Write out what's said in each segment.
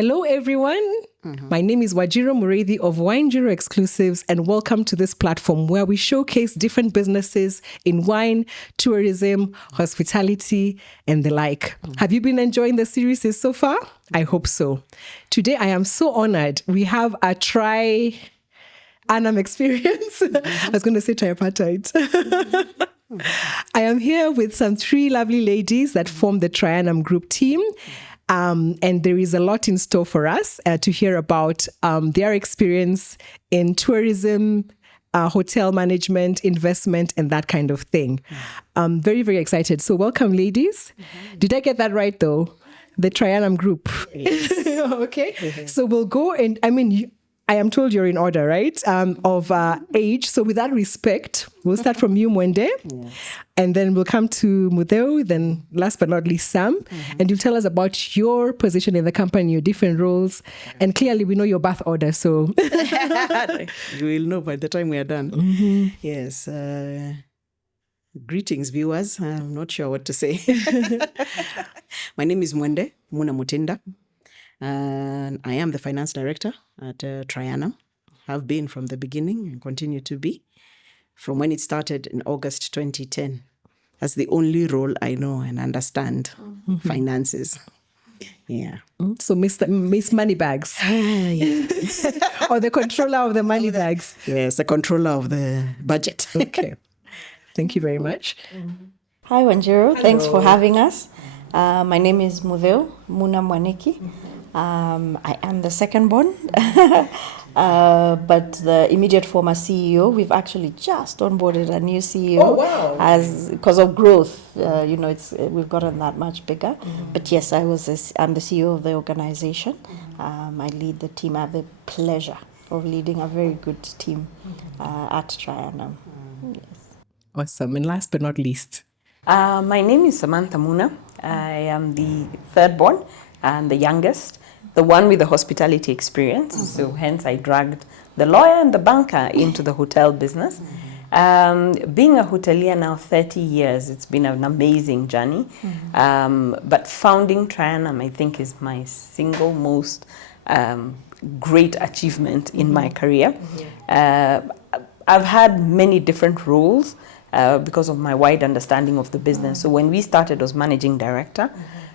Hello, everyone. My name is Wajiro Mureithi of Wine Jiro Exclusives, and welcome to this platform where we showcase different businesses in wine, tourism, hospitality, and the like. Have you been enjoying the series so far? I hope so. Today, I am so honored. We have a Trianum experience. I was going to say tripartite. I am here with some three lovely ladies that form the Trianum group team. And there is a lot in store for us to hear about their experience in tourism, hotel management, investment, and that kind of thing. I'm very, very excited. So welcome, ladies. Did I get that right, though? The Trianum group. Yes. Okay. So we'll go and, I am told you're in order, right? Of age. So with that respect, we'll start from you, Mwende. Yes. And then we'll come to Mutheu, then last but not least, Sam. And you'll tell us about your position in the company, your different roles. And clearly, we know your birth order, so... You will know by the time we are done. Yes. Greetings, viewers. I'm not sure what to say. My name is Mwende Muna Mutinda. And I am the finance director at Trianum. Have been from the beginning and continue to be from when it started in August 2010. That's the only role I know and understand, finances. Yeah. So Miss Moneybags. Or the controller of the money bags. Yes, the controller of the budget. Okay. Thank you very much. Hi, Wanjiro. Thanks for having us. My name is Mutheu Muna Mwaniki. I am the second born, but the immediate former CEO, we've actually just onboarded a new CEO. Oh, wow. Because of growth, we've gotten that much bigger. But yes, I'm the CEO of the organization. I lead the team. I have the pleasure of leading a very good team at Trianum. Yes. Awesome. And last but not least. My name is Samantha Muna. I am the third born and the youngest, the one with the hospitality experience. So hence I dragged the lawyer and the banker into the hotel business. Being a hotelier now 30 years, it's been an amazing journey. But founding Trianum, I think, is my single most great achievement in my career. I've had many different roles because of my wide understanding of the business. So when we started as managing director,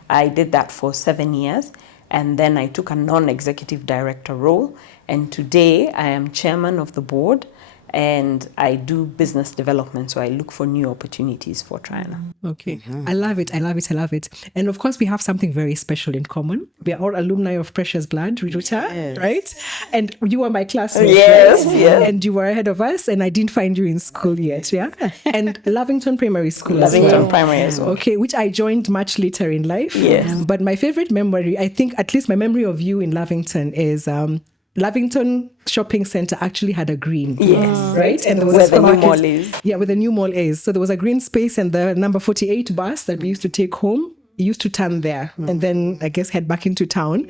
I did that for 7 years, and then I took a non-executive director role, and today I am chairman of the board, and I do business development, so I look for new opportunities for Trianum. Okay. I love it. And of course, we have something very special in common. We are all alumni of Precious Blood Riruta, right? And you were my classmate, yes, right? Yes. And you were ahead of us, and I didn't find you in school yet, yeah? And Lavington Primary School Lavington Primary as well. Okay, which I joined much later in life. Yes. But my favorite memory, I think, at least my memory of you in Lavington is... Lavington Shopping Center actually had a green. Yes. Right? And there was where a the new supermarket. mall is. Yeah, where the new mall is. So there was a green space, and the number 48 bus that we used to take home used to turn there and then I guess head back into town.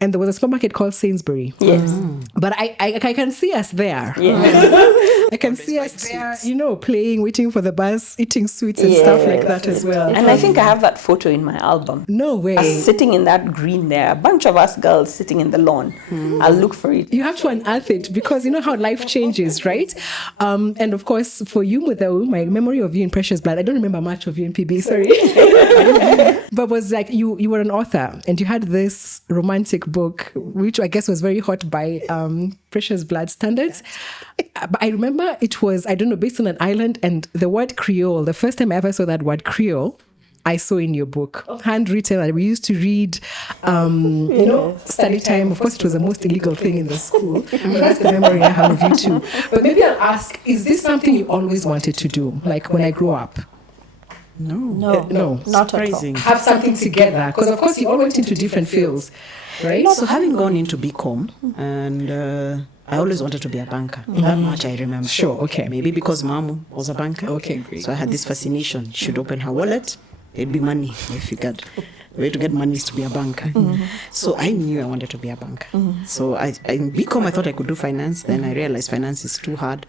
And there was a supermarket called Sainsbury. Yes. But I can see us there. Yes. I can see us there, playing, waiting for the bus, eating sweets and stuff like that as well. And I think I have that photo in my album. No way. Us sitting in that green there, a bunch of us girls sitting in the lawn. I'll look for it. You have to unearth it because you know how life changes, right? And of course, for you, Mutheu, my memory of you in Precious Blood, I don't remember much of you in PB, sorry. But was like you were an author and you had this romantic book, which I guess was very hot by Precious Blood standards. But I remember it was, I don't know, based on an island, and the word Creole, the first time I ever saw that word Creole, I saw in your book, handwritten, and we used to read, study time. Of course, it was the most illegal thing in the school. But that's the memory I have of you too. But maybe I'll ask, is this something you always wanted to do, like when I grew up? No, not Surprising. Have something together, because of course you all went into different fields, right? So having gone into BCom, and I always wanted to be a banker. That much I remember. Sure, okay. Maybe because mom was a banker. Okay, great. So I had this fascination. She'd open her wallet, it'd be money. I figured the way to get money is to be a banker. So I knew I wanted to be a banker. So in BCom I thought I could do finance. Then I realized finance is too hard.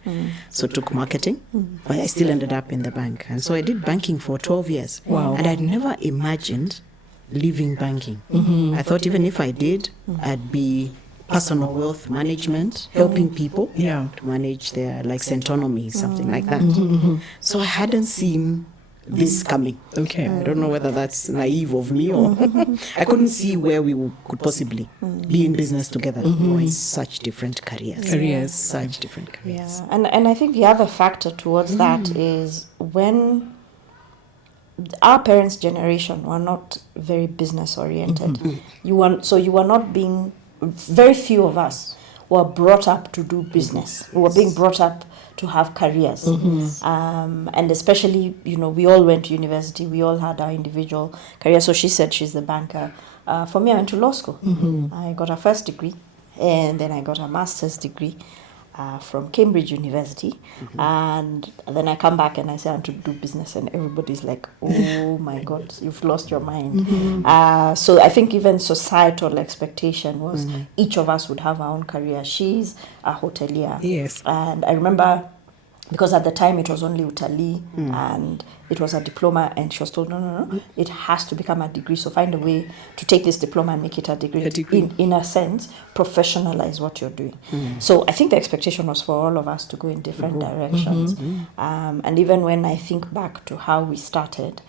So took marketing. But I still ended up in the bank. And so I did banking for 12 years. Wow. And I'd never imagined leaving banking. I thought even if I did, I'd be personal wealth management, helping people to manage their like centonomy, something like that. So I hadn't seen this coming. Okay. I don't know whether that's naive of me or I couldn't see where we could possibly be in business together. We're in such different careers. Such different careers. Yeah. And I think the other factor towards that is when our parents' generation were not very business oriented. You were not being, very few of us were brought up to do business. We were being brought up to have careers. And especially, we all went to university. We all had our individual careers. So she said she's the banker. For me, I went to law school. I got a first degree, and then I got a master's degree from Cambridge University. And then I come back and I say I want to do business, and everybody's like, oh my God, you've lost your mind. So I think even societal expectation was each of us would have our own career. She's a hotelier. Yes. And I remember, because at the time it was only utalii and it was a diploma, and she was told, no, it has to become a degree. So find a way to take this diploma and make it a degree. In a sense, professionalize what you're doing. So I think the expectation was for all of us to go in different directions. And even when I think back to how we started,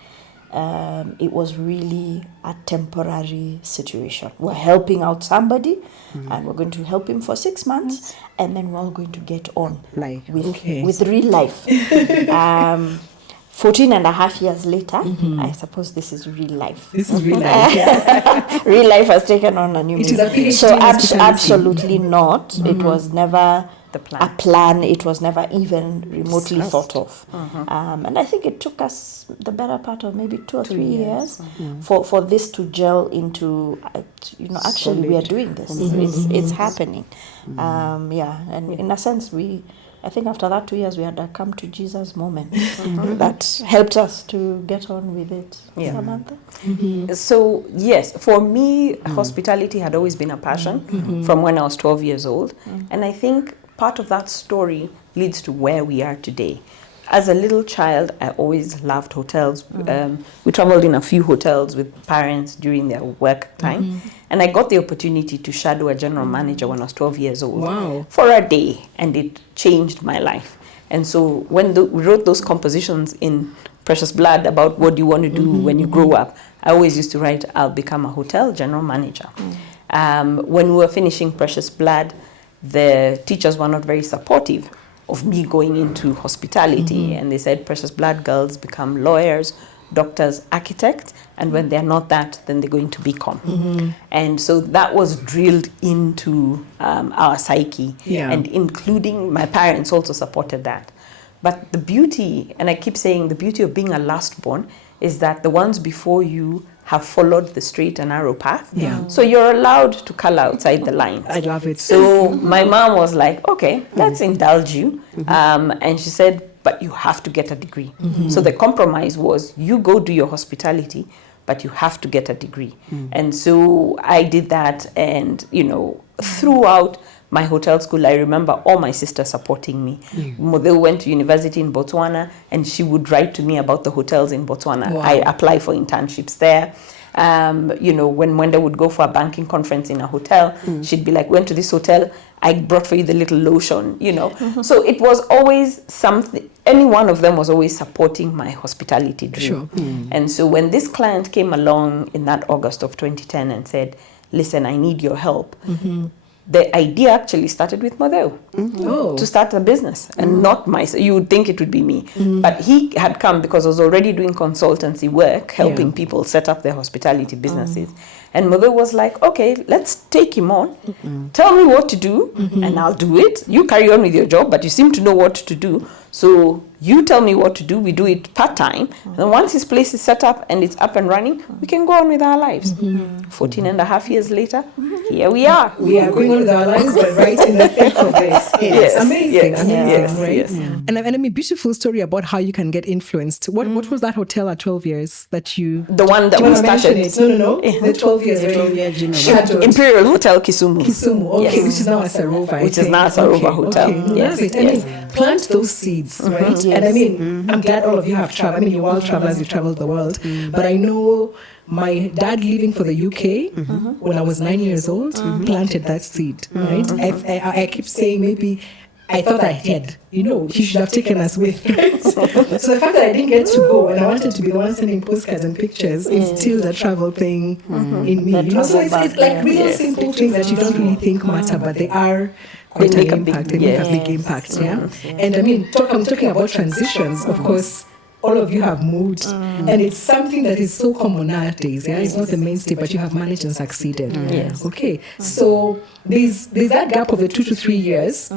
it was really a temporary situation. We're helping out somebody, and we're going to help him for 6 months, and then we're all going to get on with real life. 14 and a half years later, I suppose this is real life. This is real life. Real life has taken on a new meaning. So absolutely not. It was never a plan. It was never even remotely thought of. And I think it took us the better part of maybe 2 or 3 years for this to gel into, actually we are doing this. It's happening. And in a sense, I think after that 2 years, we had a come to Jesus moment that helped us to get on with it. Samantha? So, yes, for me, hospitality had always been a passion from when I was 12 years old. And I think part of that story leads to where we are today. As a little child, I always loved hotels. We traveled in a few hotels with parents during their work time. And I got the opportunity to shadow a general manager when I was 12 years old for a day. And it changed my life. And so when we wrote those compositions in Precious Blood about what do you want to do when you grow up, I always used to write, I'll become a hotel general manager. When we were finishing Precious Blood, the teachers were not very supportive of me going into hospitality. And they said, Precious Blood girls become lawyers, doctors, architects, and when they're not that, then they're going to become. And so that was drilled into our psyche, and including my parents also supported that. But the beauty, and I keep saying the beauty of being a last born, is that the ones before you have followed the straight and narrow path. So you're allowed to color outside the lines. I love it. So my mom was like, okay, let's indulge you. And she said, but you have to get a degree. So the compromise was, you go do your hospitality, but you have to get a degree. And so I did that, and, throughout my hotel school, I remember all my sisters supporting me. Mutheu went to university in Botswana, and she would write to me about the hotels in Botswana. I applied for internships there. When Mwende would go for a banking conference in a hotel, she'd be like, went to this hotel, I brought for you the little lotion, So it was always something, any one of them was always supporting my hospitality dream. And so when this client came along in that August of 2010 and said, listen, I need your help, the idea actually started with Mutheu to start a business, and not myself. You would think it would be me. But he had come because I was already doing consultancy work, helping people set up their hospitality businesses. And Mutheu was like, okay, let's take him on. Tell me what to do, and I'll do it. You carry on with your job, but you seem to know what to do. So you tell me what to do. We do it part-time. And once his place is set up and it's up and running, we can go on with our lives. 14 and a half years later, here we are. We are going on with our lives, but right in the thick of this. Amazing, right? And a beautiful story about how you can get influenced. What was that hotel at 12 years that you... The one that we started. No. The 12 years. Imperial Hotel Kisumu. Okay, which is now a Sarova. Which is now a Sarova Hotel. Yes. plant those seeds, right? Yes. And I mean, I'm glad all of you have traveled. I mean, you're world travelers, you've traveled the world. But I know my dad leaving for the UK when I was 9 years old planted that seed, right? I keep saying maybe I thought I had, he should have taken us with, right? So the fact that I didn't get to go and I wanted to be the one sending postcards and pictures is still the travel thing in me. So it's like real simple things that you don't really think matter, but they are quite an impact. They make a big impact, yeah? And I mean, I'm talking about transitions, of course. All of you have moved, and it's something that is so common nowadays. Yeah, it's not the mainstay, but you have managed and succeeded. Yes. Okay, so there's that gap of the 2 to 3 years.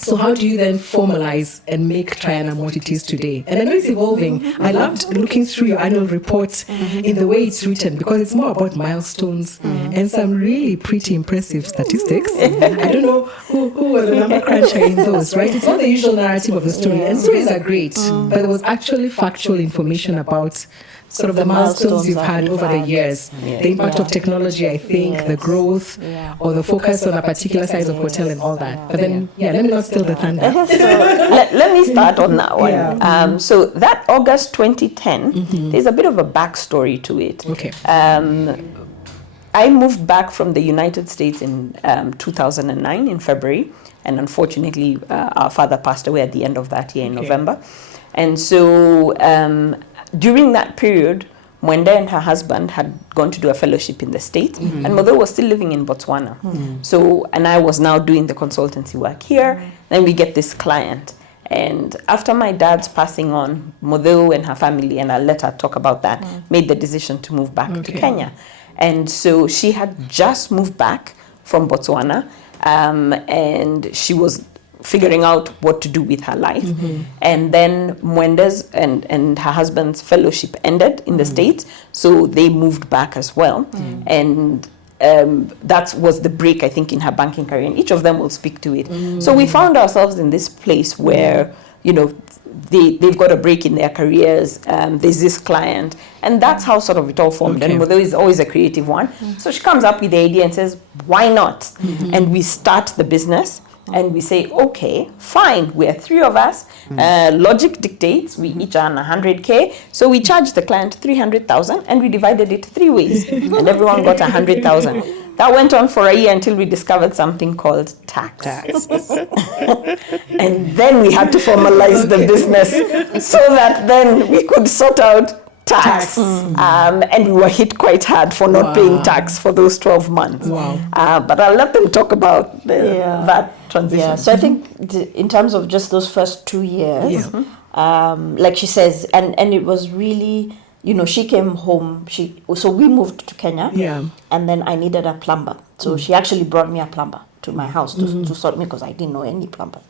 So how do you then formalize and make Trianum what it is today? And I know it's evolving. I loved looking through your annual report in the way it's written, because it's more about milestones and some really pretty impressive statistics. I don't know who was the number cruncher in those, right? It's not the usual narrative of the story. And stories are great, but there was actually factual information about sort of the milestones you've had over the years, the impact of technology, I think, the growth, or the focus on a particular size of hotel and all that. But then, let me not steal the thunder. So let me start on that one. So that August 2010, there's a bit of a backstory to it. Okay. I moved back from the United States in 2009 in February, and unfortunately, our father passed away at the end of that year in November. And so during that period, Mwende and her husband had gone to do a fellowship in the States, and Mutheu was still living in Botswana. So, and I was now doing the consultancy work here. Then we get this client. And after my dad's passing on, Mutheu and her family, and I'll let her talk about that, made the decision to move back to Kenya. And so she had just moved back from Botswana, and she was figuring out what to do with her life. And then Mwende's and her husband's fellowship ended in the States, so they moved back as well. And that was the break, I think, in her banking career, and each of them will speak to it. So we found ourselves in this place where, they've got a break in their careers, there's this client, and that's how sort of it all formed. And Mutheu is always a creative one. So she comes up with the idea and says, why not? And we start the business. And we say, okay, fine, we're 3 of us. Logic dictates we each earn 100K. So we charged the client 300,000 and we divided it 3 ways. And everyone got 100,000. That went on for a year until we discovered something called tax. And then we had to formalize the business so that then we could sort out tax. And we were hit quite hard for not paying tax for those 12 months. But I'll let them talk about that transition. So I think in terms of just those first 2 years, like she says, and it was really, she came home, so we moved to Kenya, and then I needed a plumber. So she actually brought me a plumber to my house to sort me, because I didn't know any plumber.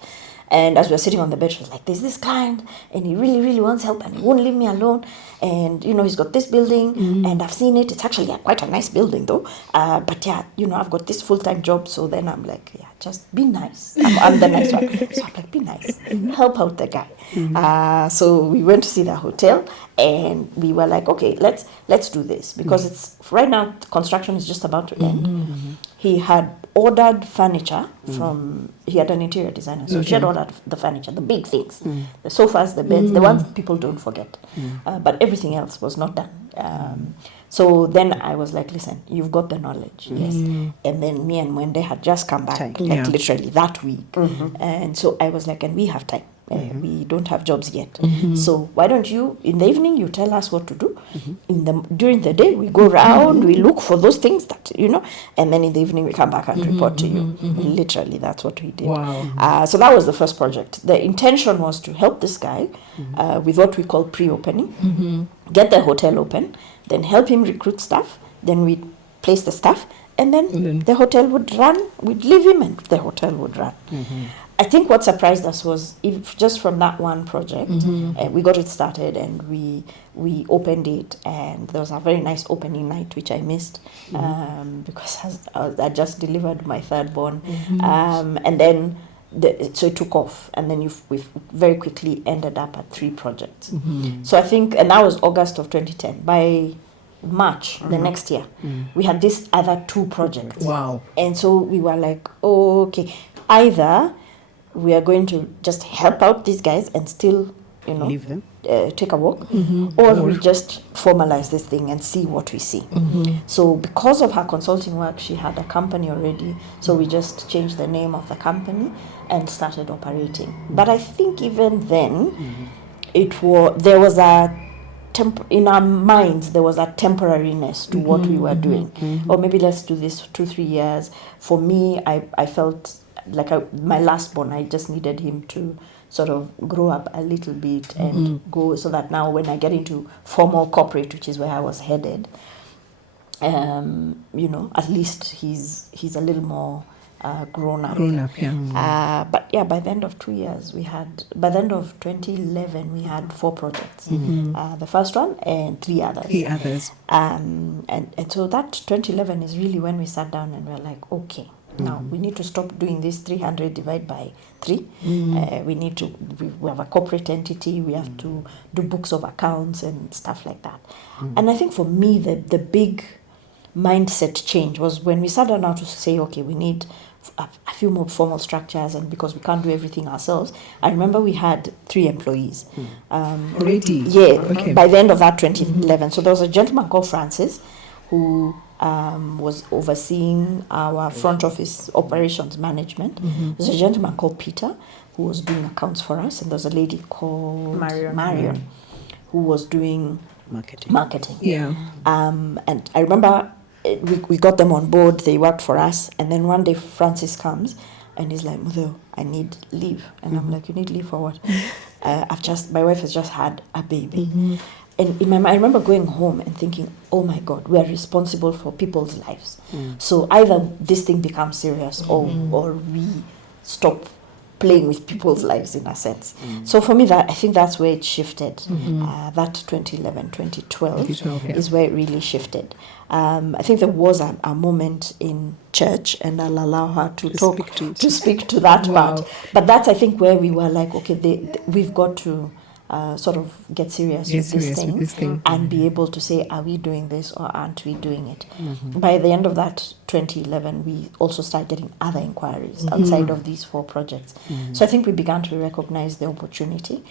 And as we were sitting on the bed, she was like, there's this client, and he really, really wants help, and he won't leave me alone. And, he's got this building, and I've seen it. It's actually quite a nice building, though. But, I've got this full-time job. So then I'm like, just be nice. I'm the nice one. So I'm like, be nice. Help out the guy. So we went to see the hotel, and we were like, okay, let's do this. Because it's right now, construction is just about to end. He had ordered furniture from, he had an interior designer, so she had ordered the furniture, the big things, the sofas, the beds, the ones people don't forget. But everything else was not done. So then I was like, listen, you've got the knowledge, yes. And then me and Mwende had just come back, literally that week. And so I was like, and we have time. We don't have jobs yet. So why don't you, in the evening, you tell us what to do. During the day, we go around, we look for those things that, and then in the evening, we come back and report to you. Literally, that's what we did. So that was the first project. The intention was to help this guy with what we call pre-opening, get the hotel open, then help him recruit staff, then we place the staff, and then the hotel would run, we'd leave him and the hotel would run. I think what surprised us was, if just from that one project, we got it started and we opened it, and there was a very nice opening night, which I missed because I just delivered my third born. And then, so it took off, and then we very quickly ended up at 3 projects. So I think, and that was August of 2010. By March the next year, we had these other 2 projects. And so we were like, oh, okay, either we are going to just help out these guys and still, Leave them. take a walk, or we just formalize this thing and see what we see. So because of her consulting work, she had a company already, so we just changed the name of the company and started operating. But I think even then, there was a in our minds, there was a temporariness to what we were doing. Or maybe let's do this 2-3 years. For me, I felt like my last born, I just needed him to sort of grow up a little bit and go, so that now when I get into formal corporate, which is where I was headed, at least he's a little more grown up. But yeah, by the end of 2 years, by the end of 2011, we had 4 projects. The first one and 3 others. And so that 2011 is really when we sat down and we're like, okay, now we need to stop doing this 300 divided by 3. We have a corporate entity, we have to do books of accounts and stuff like that. And I think for me, the big mindset change was when we sat down now to say, okay, we need a few more formal structures, and because we can't do everything ourselves. I remember we had 3 employees. Already? Yeah, okay. By the end of that 2011. So there was a gentleman called Francis who was overseeing our front office operations management. There's a gentleman called Peter who was doing accounts for us, and there's a lady called Marion who was doing marketing. Yeah. And I remember we got them on board, they worked for us, and then one day Francis comes and he's like, Mutheu, I need leave. And I'm like, you need leave for what? My wife has just had a baby. And in my mind, I remember going home and thinking, oh my God, we are responsible for people's lives. So either this thing becomes serious or we stop playing with people's lives in a sense. So for me, I think that's where it shifted. That 2011, 2012 is where it really shifted. I think there was a moment in church, and I'll allow her to speak to that part. But that's, I think, where we were like, okay, we've got to sort of get serious with this thing and be able to say, are we doing this or aren't we doing it? By the end of that 2011, we also started getting other inquiries outside of these 4 projects. So I think we began to recognize the opportunity.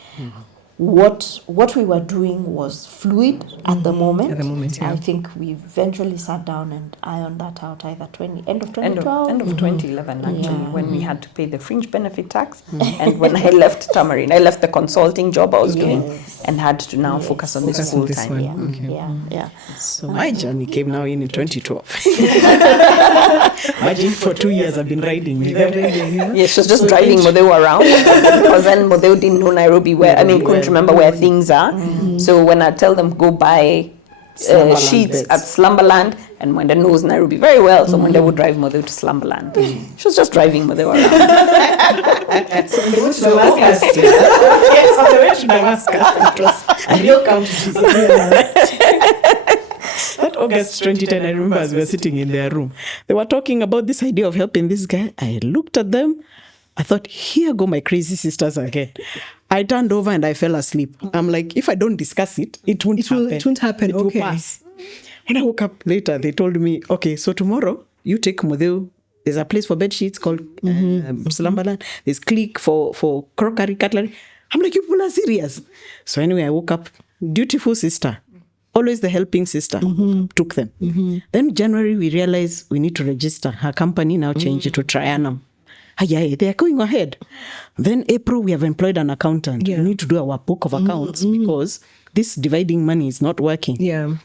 What we were doing was fluid at the moment. I think we eventually sat down and ironed that out either end of 2012? End of 2011, actually, when we had to pay the fringe benefit tax. And when I left Tamarind, I left the consulting job I was doing and had to now focus on this full time. So my journey came now in 2012. Imagine for 2 years I've been riding. Yes, she was just driving Mutheu around because then Mutheu didn't know Nairobi couldn't remember where things are. So when I tell them go buy sheets at Slumberland, and Mwende knows Nairobi very well, so Mwende would drive Mutheu to Slumberland. She was just driving Mutheu around. So yes, on the way to Damascus, and you'll come to Jesus. That August 2010, I remember as we were sitting in their room, they were talking about this idea of helping this guy. I looked at them. I thought, here go my crazy sisters again. I turned over and I fell asleep. I'm like, if I don't discuss it, it won't happen. It won't happen. It will pass. When I woke up later, they told me, okay, so tomorrow you take Mutheu. There's a place for bed sheets called Slumberland. There's Click for crockery, cutlery. I'm like, you people are serious. So anyway, I woke up. Dutiful sister. Always the helping sister. Took them. Then January, we realized we need to register. Her company now changed it to Trianum. They are going ahead. Then April, we have employed an accountant. We need to do our book of accounts because this dividing money is not working.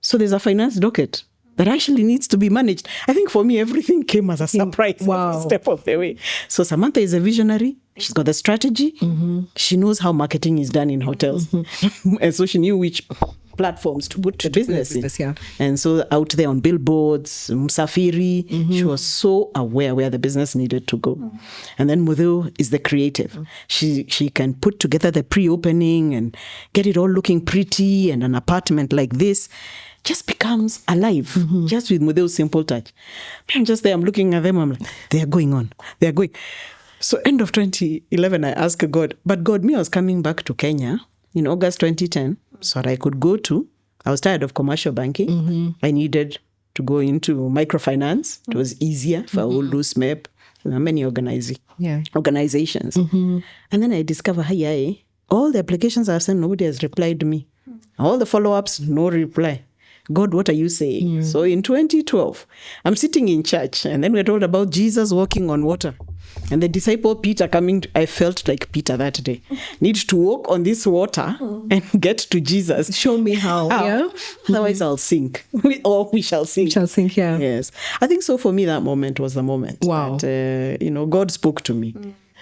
So there's a finance docket that actually needs to be managed. I think for me, everything came as a surprise every step of the way. So Samantha is a visionary. She's got the strategy. She knows how marketing is done in hotels. And so she knew which platforms to put business in. And so out there on billboards, Msafiri, she was so aware where the business needed to go. And then Mutheu is the creative. She can put together the pre-opening and get it all looking pretty, and an apartment like this just becomes alive, just with Mutheu's simple touch. I'm just there, I'm looking at them, I'm like, they are going on. They are going. So end of 2011, I asked God, but God, I was coming back to Kenya in August 2010, so that I could go to, I was tired of commercial banking. I needed to go into microfinance. It was easier for all loose MEP. There are many organizations. And then I discover, hey, all the applications I've sent, nobody has replied to me. All the follow-ups, no reply. God, what are you saying? So in 2012, I'm sitting in church, and then we're told about Jesus walking on water. And the disciple Peter coming, I felt like Peter that day. Need to walk on this water and get to Jesus. Show me how. Yeah. Otherwise I'll sink. Or we shall sink. We shall sink, yeah. Yes. I think so for me, that moment was the moment. Wow. That, God spoke to me.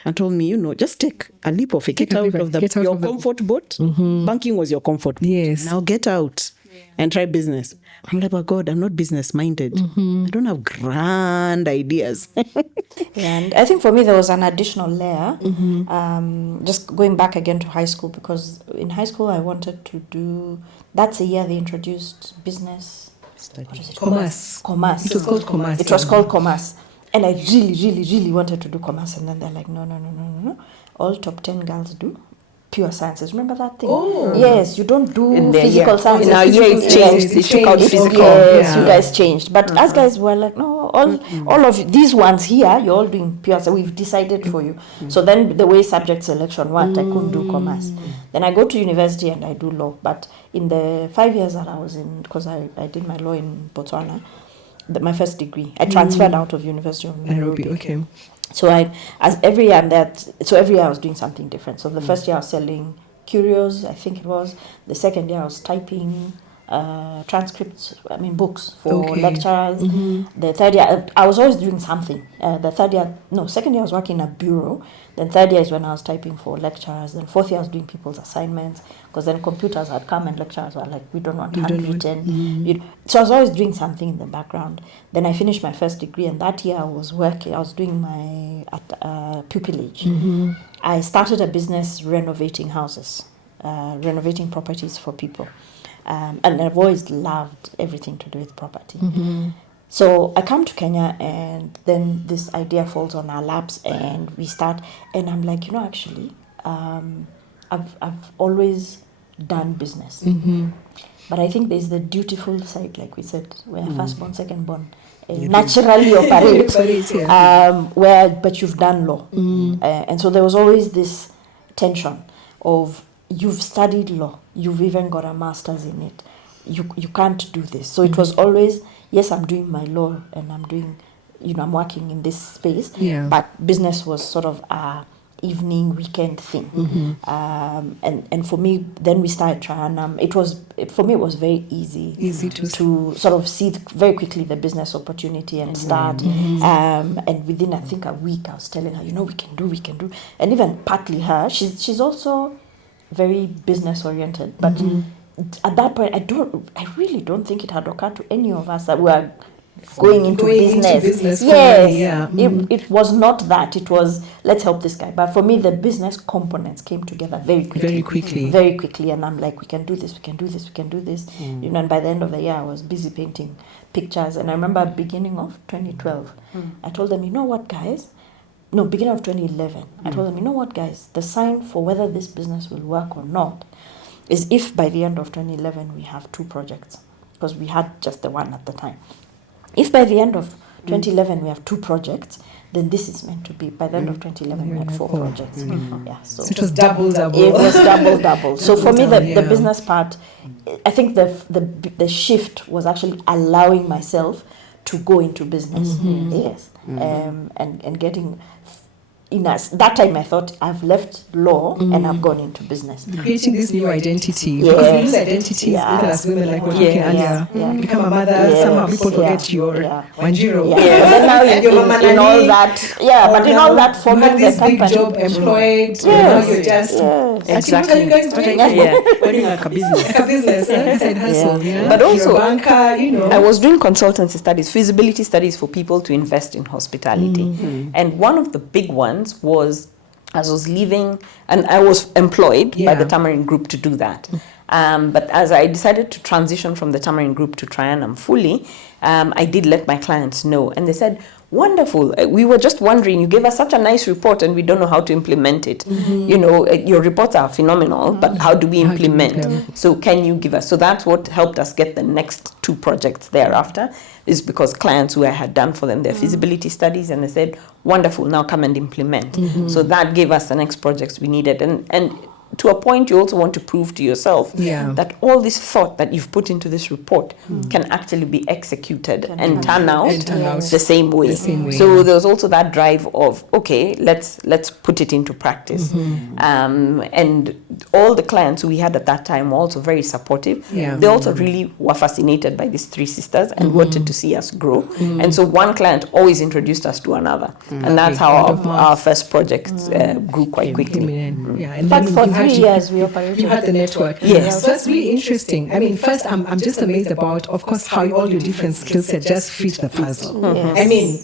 And told me, just take a leap of it. Get out of your comfort boat. Banking was your comfort boat. Yes. Now get out and try business. I'm like, but God, I'm not business minded. I don't have grand ideas. And I think for me, there was an additional layer. Just going back again to high school, because in high school, I wanted to do, that's the year they introduced business. What is it? Commerce. It was called commerce. It was called commerce. And I really, really, really wanted to do commerce. And then they're like, no. All top 10 girls do pure sciences. Remember that thing? Oh. Yes, you don't do physical sciences. In our year it's changed. They took out physical. Yes, you guys changed. But us guys were like, no, all of these ones here, you're all doing pure. So we've decided for you. So then the way subject selection worked, I couldn't do commerce. Then I go to university and I do law. But in the 5 years that I was in, because I did my law in Botswana, my first degree, I transferred out of University of Nairobi. Okay. So every year I was doing something different. So the first year I was selling curios, I think it was. The second year I was typing transcripts, books for lecturers. The third year, I was always doing something. Second year I was working in a bureau. Then third year is when I was typing for lecturers. Then fourth year I was doing people's assignments, because then computers had come and lecturers were like, we don't want handwritten. So I was always doing something in the background. Then I finished my first degree, and that year I was doing my pupillage. I started a business renovating houses, renovating properties for people. And I've always loved everything to do with property. So I come to Kenya, and then this idea falls on our laps, and we start. And I'm like, actually, I've always done business, but I think there's the dutiful side, like we said, where firstborn, secondborn naturally operate, but you've done law, and so there was always this tension of, you've studied law, you've even got a master's in it, you can't do this. So it was always, yes, I'm doing my law and I'm doing, I'm working in this space, but business was sort of a evening, weekend thing. And for me, then we started Trianum. It was very easy to sort of see very quickly the business opportunity and start. And within, I think, a week, I was telling her, we can do. And even partly her, she's also very business oriented, but at that point, I really don't think it had occurred to any of us that we are going into business. Yes, it was not that. It was, let's help this guy. But for me, the business components came together very quickly. And I'm like, we can do this. And by the end of the year, I was busy painting pictures. And I remember beginning of 2012, I told them, beginning of 2011, I told them, guys, the sign for whether this business will work or not is if by the end of 2011 we have 2 projects, because we had just the one at the time. If by the end of 2011 we have 2 projects, then this is meant to be. By the end of 2011 we had 4 projects. So it was double. It was double. So for me, the business part, I think the shift was actually allowing myself to go into business. Yes, and getting. That time I thought, I've left law and I've gone into business. Creating this new identity. Yes. Because we lose identities even as women, like we were talking earlier. You become a mother, somehow people forget your Wanjiro. But then now in all that, but in all that forming this the company. big job employed, now you're just... Exactly. What are you guys doing? Running like a business. Like a business, side hustle. But also, you're a banker, I was doing consultancy studies, feasibility studies for people to invest in hospitality. And one of the big ones was, as I was leaving, and I was employed by the Tamarind Group to do that. But as I decided to transition from the Tamarind Group to Trianum fully, I did let my clients know. And they said, wonderful. We were just wondering, you gave us such a nice report and we don't know how to implement it. You know, your reports are phenomenal, but how do we implement? So can you give us? So that's what helped us get the next 2 projects thereafter, is because clients who I had done for them their feasibility studies, and they said, wonderful, now come and implement. So that gave us the next projects we needed. And to a point, you also want to prove to yourself that all this thought that you've put into this report can actually be executed and turn out the same way. So there's also that drive of, okay, let's put it into practice. And all the clients who we had at that time were also very supportive. They also really were fascinated by these 3 sisters and wanted to see us grow. And so one client always introduced us to another. And that's how our first project grew quite quickly. And But then for you 3 years we operated. You had the network. Yes. So that's really interesting. I mean, first, I'm just amazed about, of course, how all your different skill sets just fit the puzzle. I mean,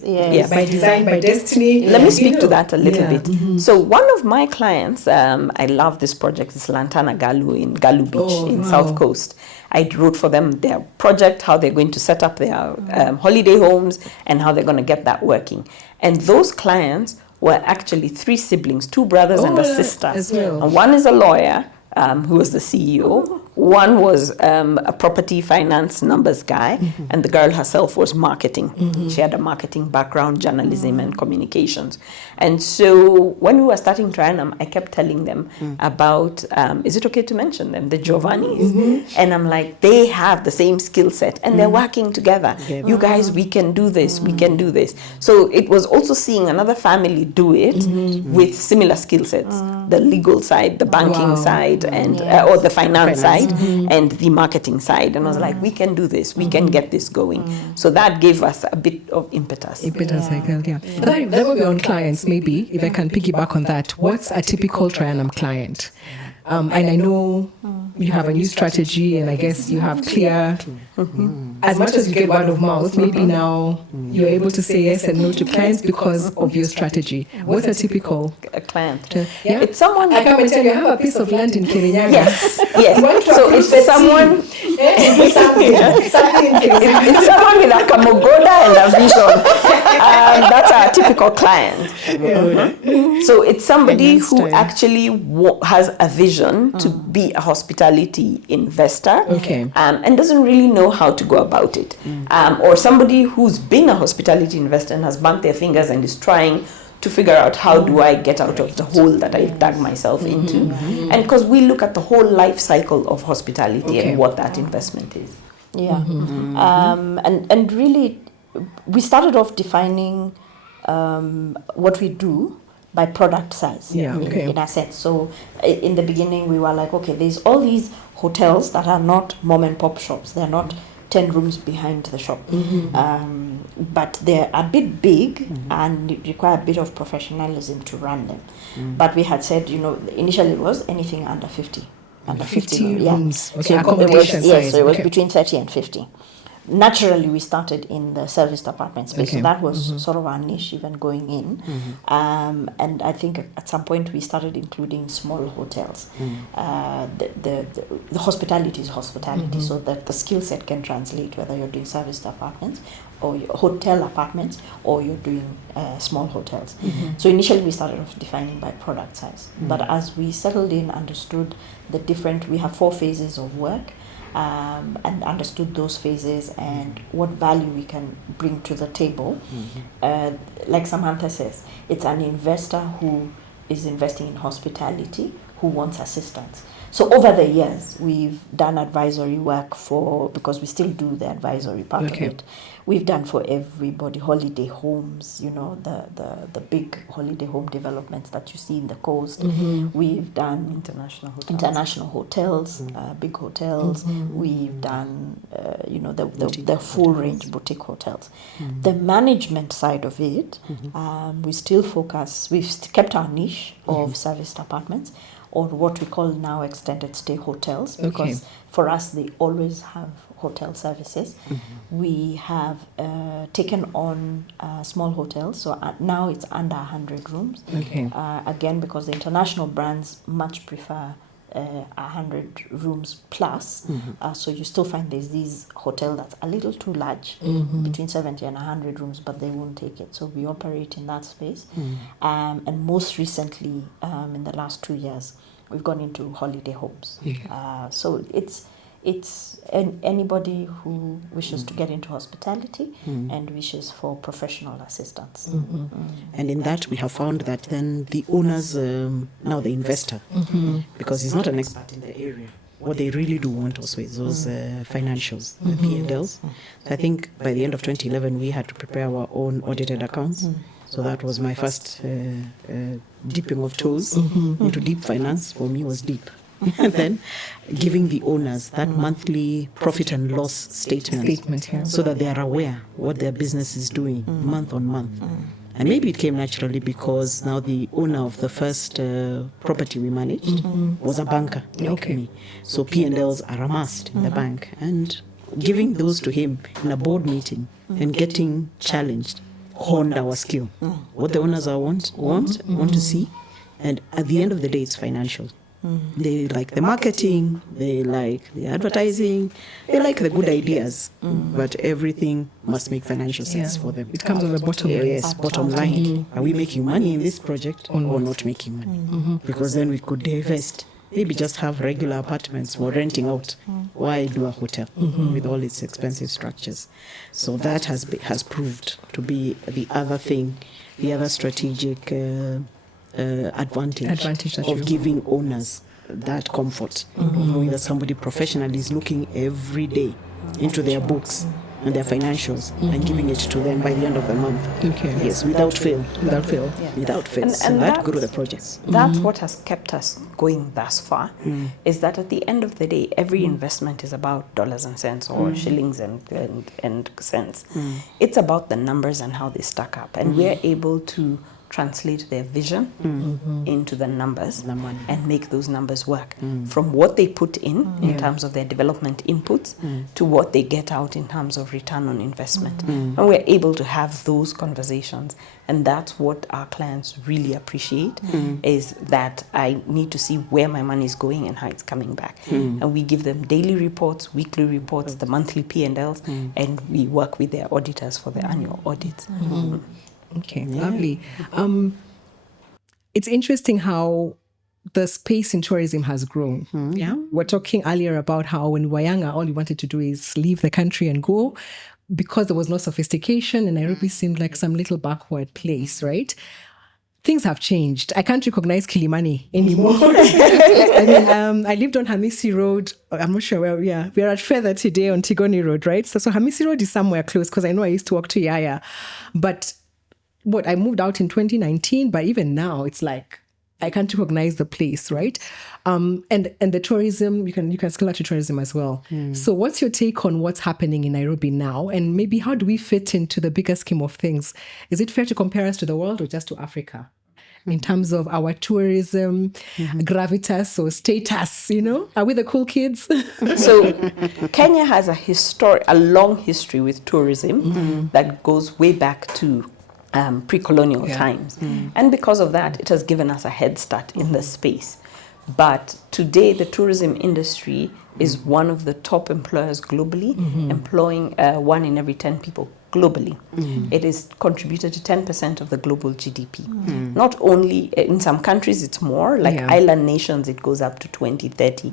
by design, by destiny. Let me speak to that a little bit. So one of my clients, I love this project, is Lantana Galu in Galu Beach in South Coast. I wrote for them their project, how they're going to set up their holiday homes and how they're going to get that working. And those clients were actually 3 siblings, 2 brothers and a sister. As well. And one is a lawyer who was the CEO. One was a property finance numbers guy, and the girl herself was marketing. She had a marketing background, journalism and communications. And so when we were starting Trianum, I kept telling them about, is it okay to mention them, the Giovannis? And I'm like, they have the same skill set and they're working together. You guys, we can do this, we can do this. So it was also seeing another family do it with similar skill sets, the legal side, the banking side, and or the finance side. And the marketing side, and I was like, we can do this, we can get this going. So that gave us a bit of impetus. But that will be on clients, maybe, if I can piggyback on that. What's a typical Trianum client? And I know you have a new strategy, and I guess you have clear, as much as you get word of mouth, maybe now you're able to say yes and no to clients because of your strategy. What's a typical client? It's someone. I come and tell you, I have a piece of land in Kilimani. Yes. So it's someone. It's someone with a kamogoda and a vision. That's our typical client. So it's somebody who actually has a vision to be a hospitality investor, and doesn't really know how to go about it, or somebody who's been a hospitality investor and has burnt their fingers and is trying to figure out how do I get out of the hole that I dug myself into. And because we look at the whole life cycle of hospitality and what that investment is. And really, we started off defining what we do by product size, in a sense. So in the beginning, we were like, okay, there's all these hotels that are not mom and pop shops. They're not 10 rooms behind the shop. But they're a bit big and it require a bit of professionalism to run them. But we had said, initially it was anything under 50. Under 50 rooms. So accommodation size. So it was between 30 and 50. Naturally, we started in the serviced apartment space, so that was sort of our niche even going in. And I think at some point we started including small hotels. The hospitality is hospitality, so that the skill set can translate whether you're doing serviced apartments or hotel apartments or you're doing small hotels. So initially we started off defining by product size, but as we settled in, understood we have 4 phases of work. And understood those phases and what value we can bring to the table. Like Samantha says, it's an investor who is investing in hospitality who wants assistance. So over the years, we've done advisory work because we still do the advisory part of it. We've done for everybody, holiday homes, the big holiday home developments that you see in the coast. We've done international hotels, big hotels. We've done, the full range boutique hotels. The management side of it, we still focus, we've kept our niche of serviced apartments, or what we call now extended stay hotels, because for us they always have hotel services. We have taken on small hotels, so now it's under 100 rooms. Again, because the international brands much prefer 100 rooms plus. So you still find there's this hotel that's a little too large, between 70 and 100 rooms, but they won't take it. So we operate in that space. And most recently, in the last 2 years, we've gone into holiday homes. So it's anybody who wishes to get into hospitality and wishes for professional assistance. And in that, we have found that then the owners, now the investor, because he's not an expert in the area, what they really do want also is those financials, the P&Ls. So I think by the end of 2011, we had to prepare our own audited accounts. So that was my first dipping of toes into deep finance. For me, was deep. And then giving the owners that monthly profit and loss statement so that they are aware what their business is doing month on month. And maybe it came naturally because now the owner of the first property we managed was a banker like me. So P&Ls are a must in the bank. And giving those to him in a board meeting and getting challenged honed our skill. What the owners want to see. And at the end of the day, it's financial. They like the marketing, they like the advertising, they like the good ideas, but everything must make financial sense for them. It comes on the bottom line. Yes, bottom line. Are we making money in this project or not making money? Because then we could divest. Maybe just have regular apartments or renting out. Why do a hotel with all its expensive structures? So that has proved to be the other thing, the other strategic advantage of giving owners that comfort, knowing that somebody professional is looking every day into their books and their financials and giving it to them by the end of the month. Yes, without fail. And that grew the projects. That's what has kept us going thus far, is that at the end of the day, every investment is about dollars and cents or shillings and cents. It's about the numbers and how they stack up. And we're able to translate their vision into the numbers and make those numbers work from what they put in terms of their development inputs to what they get out in terms of return on investment. And we're able to have those conversations. And that's what our clients really appreciate, is that I need to see where my money is going and how it's coming back. And we give them daily reports, weekly reports, the monthly P&Ls, and we work with their auditors for the annual audits. Okay, lovely. It's interesting how the space in tourism has grown. We're talking earlier about how when we were younger, all you wanted to do is leave the country and go, because there was no sophistication and Nairobi seemed like some little backward place, right? Things have changed. I can't recognize Kilimani anymore. I mean, I lived on Hamisi Road. I'm not sure where we are. We're at Fedha today on Tigoni Road, right? So Hamisi Road is somewhere close because I know I used to walk to Yaya. But I moved out in 2019, but even now it's like I can't recognize the place, right? And the tourism, you can scale out to tourism as well. So what's your take on what's happening in Nairobi now? And maybe how do we fit into the bigger scheme of things? Is it fair to compare us to the world or just to Africa? In terms of our tourism, gravitas or status, Are we the cool kids? So Kenya has a long history with tourism that goes way back to pre-colonial times. And because of that, it has given us a head start in the space. But today, the tourism industry is one of the top employers globally, employing 1 in every 10 people globally. It is contributed to 10% of the global GDP. Not only, in some countries it's more, like island nations it goes up to 20, 30,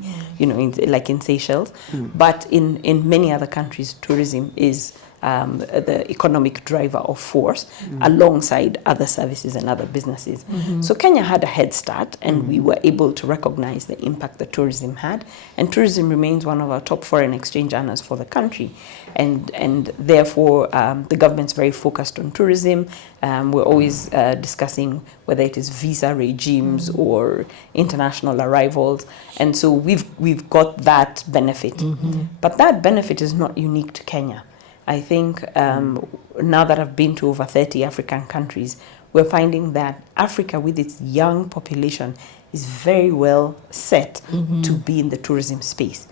like in Seychelles. But in many other countries, tourism is the economic driver of force alongside other services and other businesses. So Kenya had a head start, and we were able to recognize the impact that tourism had. And tourism remains one of our top foreign exchange earners for the country. And therefore, the government's very focused on tourism. We're always discussing whether it is visa regimes or international arrivals. And so we've got that benefit. But that benefit is not unique to Kenya. I think now that I've been to over 30 African countries, we're finding that Africa, with its young population, is very well set to be in the tourism space.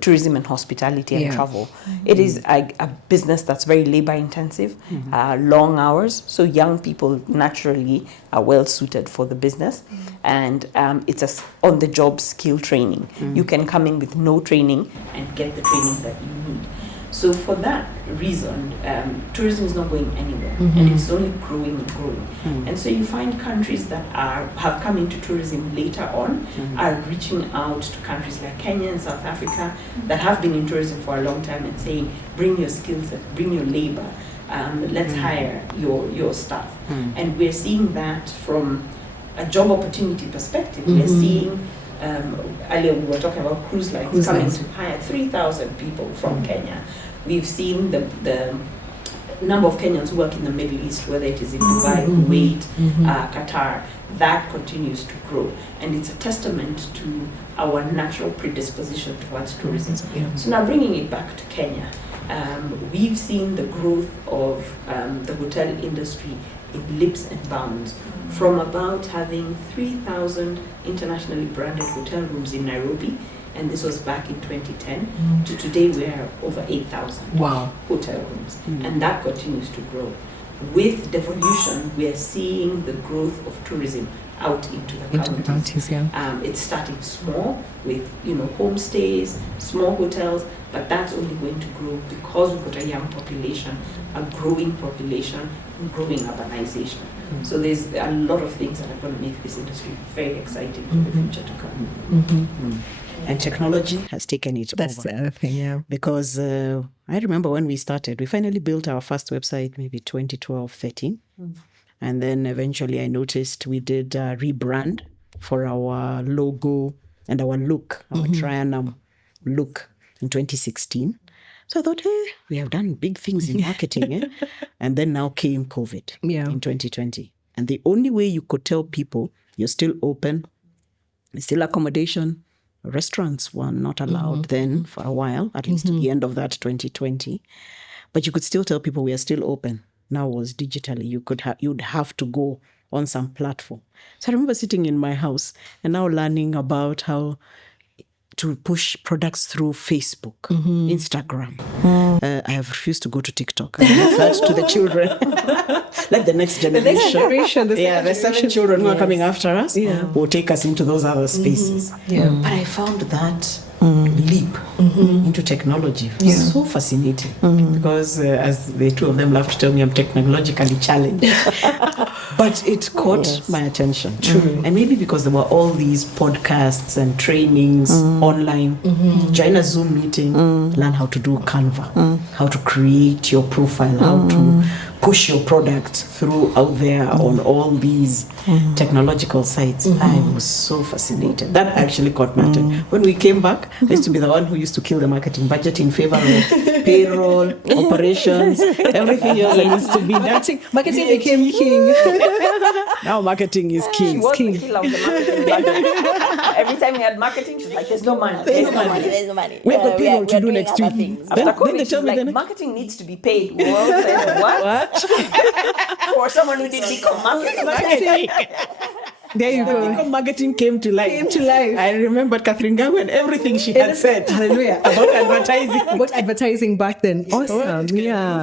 tourism and hospitality and travel. It is a business that's very labor intensive, long hours. So young people naturally are well suited for the business. And it's a on-the-job skill training. You can come in with no training and get the training that you need. So for that reason, tourism is not going anywhere, and it's only growing and growing. And so you find countries that have come into tourism later on are reaching out to countries like Kenya and South Africa that have been in tourism for a long time and saying, bring your skills, bring your labor, let's hire your staff. And we're seeing that from a job opportunity perspective. We're seeing earlier we were talking about cruise lines coming to hire 3,000 people from Kenya. We've seen the number of Kenyans who work in the Middle East, whether it is in Dubai, Kuwait, Qatar, that continues to grow. And it's a testament to our natural predisposition towards tourism. So now bringing it back to Kenya, we've seen the growth of the hotel industry in leaps and bounds, from about having 3,000 internationally branded hotel rooms in Nairobi, and this was back in 2010, to today we're over 8,000 hotel rooms, and that continues to grow. With devolution, we are seeing the growth of tourism out into the counties. It's starting small with homestays, small hotels, but that's only going to grow because we've got a young population, a growing population, and growing urbanization. So there's a lot of things that are going to make this industry very exciting for the future to come. And technology has taken it over. That's the other thing, Because I remember when we started, we finally built our first website maybe 2012, 13. And then eventually I noticed we did a rebrand for our logo and our look, our Trianum look in 2016. So I thought, hey, we have done big things in marketing. And then now came COVID in 2020. And the only way you could tell people you're still open, there's still accommodation, restaurants were not allowed then for a while, at least to the end of that 2020. But you could still tell people we are still open. Now was digitally. You'd have to go on some platform. So I remember sitting in my house and now learning about how to push products through Facebook, Instagram. I have refused to go to TikTok. I leave that to the children. Like the next generation. The second children who are coming after us will take us into those other spaces. But I found that leap into technology so fascinating because as the two of them love to tell me, I'm technologically challenged. But it caught my attention. And maybe because there were all these podcasts and trainings online. Join a Zoom meeting, learn how to do Canva, how to create your profile, how to push your product through out there on all these technological sites. I was so fascinated. That actually caught my attention. When we came back, I used to be the one who used to kill the marketing budget in favor of payroll, operations, everything else that used to be done. Marketing became king. Now marketing is king. She was the killer of the marketing budget. Every time we had marketing, she's like, there's no money. There's no money. We have got payroll to do next week. After Then COVID, they she's tell me like, marketing needs to be paid. We all said, what? For someone who didn't become marketing. There you go. Marketing came to life. I remember Catherine Gago and everything she had said. Hallelujah. About advertising. About advertising back then. Awesome.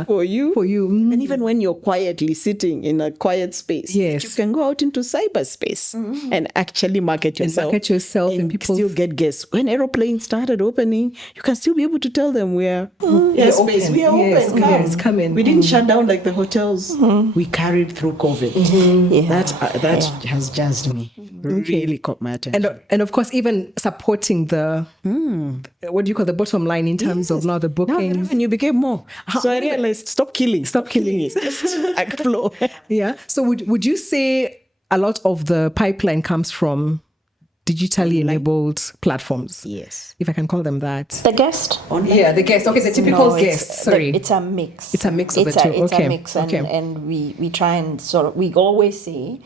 For you. And even when you're quietly sitting in a quiet space, you can go out into cyberspace and actually market yourself. And people still get guests. When aeroplanes started opening, you can still be able to tell them we are space. We are open. Yes, come in. We didn't shut down like the hotels. We carried through COVID. That has just me. Really caught my attention. And of course, even supporting the what do you call the bottom line in terms of now the bookings. Now the revenue became more. So I realized stop killing it. Just act flow. So would you say a lot of the pipeline comes from digitally enabled platforms? Yes. If I can call them that. The guest? The guest. Okay, the typical guest. Sorry. It's a mix. It's a mix of the two. It's a mix. And we try and we always say,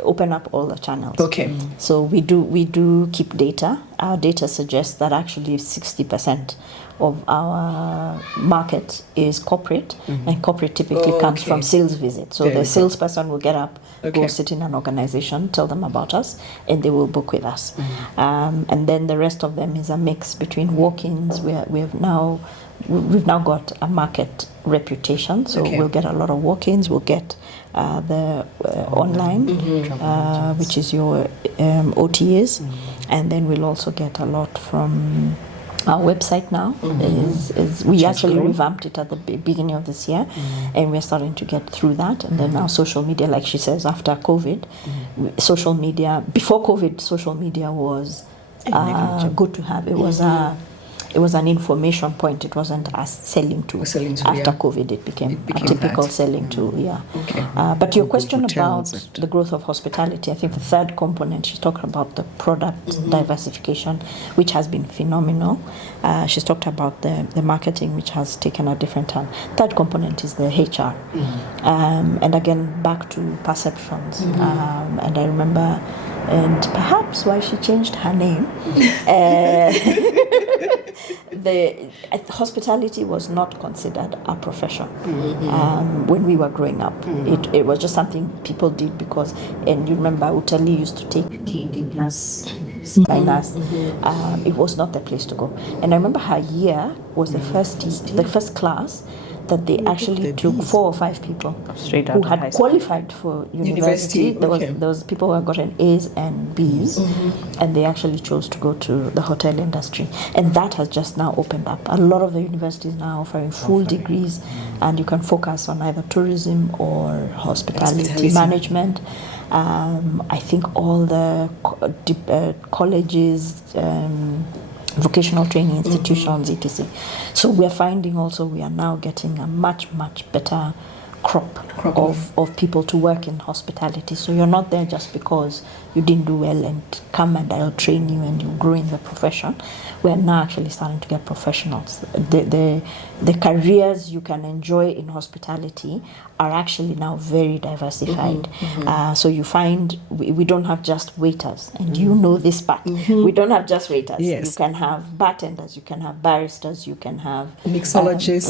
open up all the channels. Okay. So we do keep data. Our data suggests that actually 60% of our market is corporate, and corporate typically comes from sales visits. So the salesperson will get up, go sit in an organization, tell them about us, and they will book with us. And then the rest of them is a mix between walk-ins. We've now got a market reputation, so we'll get a lot of walk-ins. We'll get the online, which is your OTAs, and then we'll also get a lot from our website now. We actually revamped it at the beginning of this year, and we're starting to get through that. And then now social media, like she says, after COVID, social media, before COVID, social media was good to have. It was an information point. It wasn't a selling tool. After COVID, it became a typical selling tool. But your question about the growth of hospitality, I think the third component, she's talking about the product diversification, which has been phenomenal. She's talked about the marketing, which has taken a different turn. Third component is the HR. And again, back to perceptions. And I remember, and perhaps why she changed her name, the hospitality was not considered a profession when we were growing up. It was just something people did because, and you remember Utali used to take TD plus minus. It was not the place to go. And I remember her year was the first class that they actually took 4 or 5 people straight out who had qualified for university. There was people who had gotten A's and B's, and they actually chose to go to the hotel industry. And that has just now opened up. A lot of the universities now offering full degrees, and you can focus on either tourism or hospitality management. I think all the colleges, vocational training institutions, etc. So we're finding also we are now getting a much better crop of people to work in hospitality. So you're not there just because you didn't do well and come and I'll train you and you grow in the profession. We're now actually starting to get professionals. The careers you can enjoy in hospitality are actually now very diversified. So you find we don't have just waiters, and you know this part. We don't have just waiters. You can have bartenders, you can have baristas, you can have mixologists,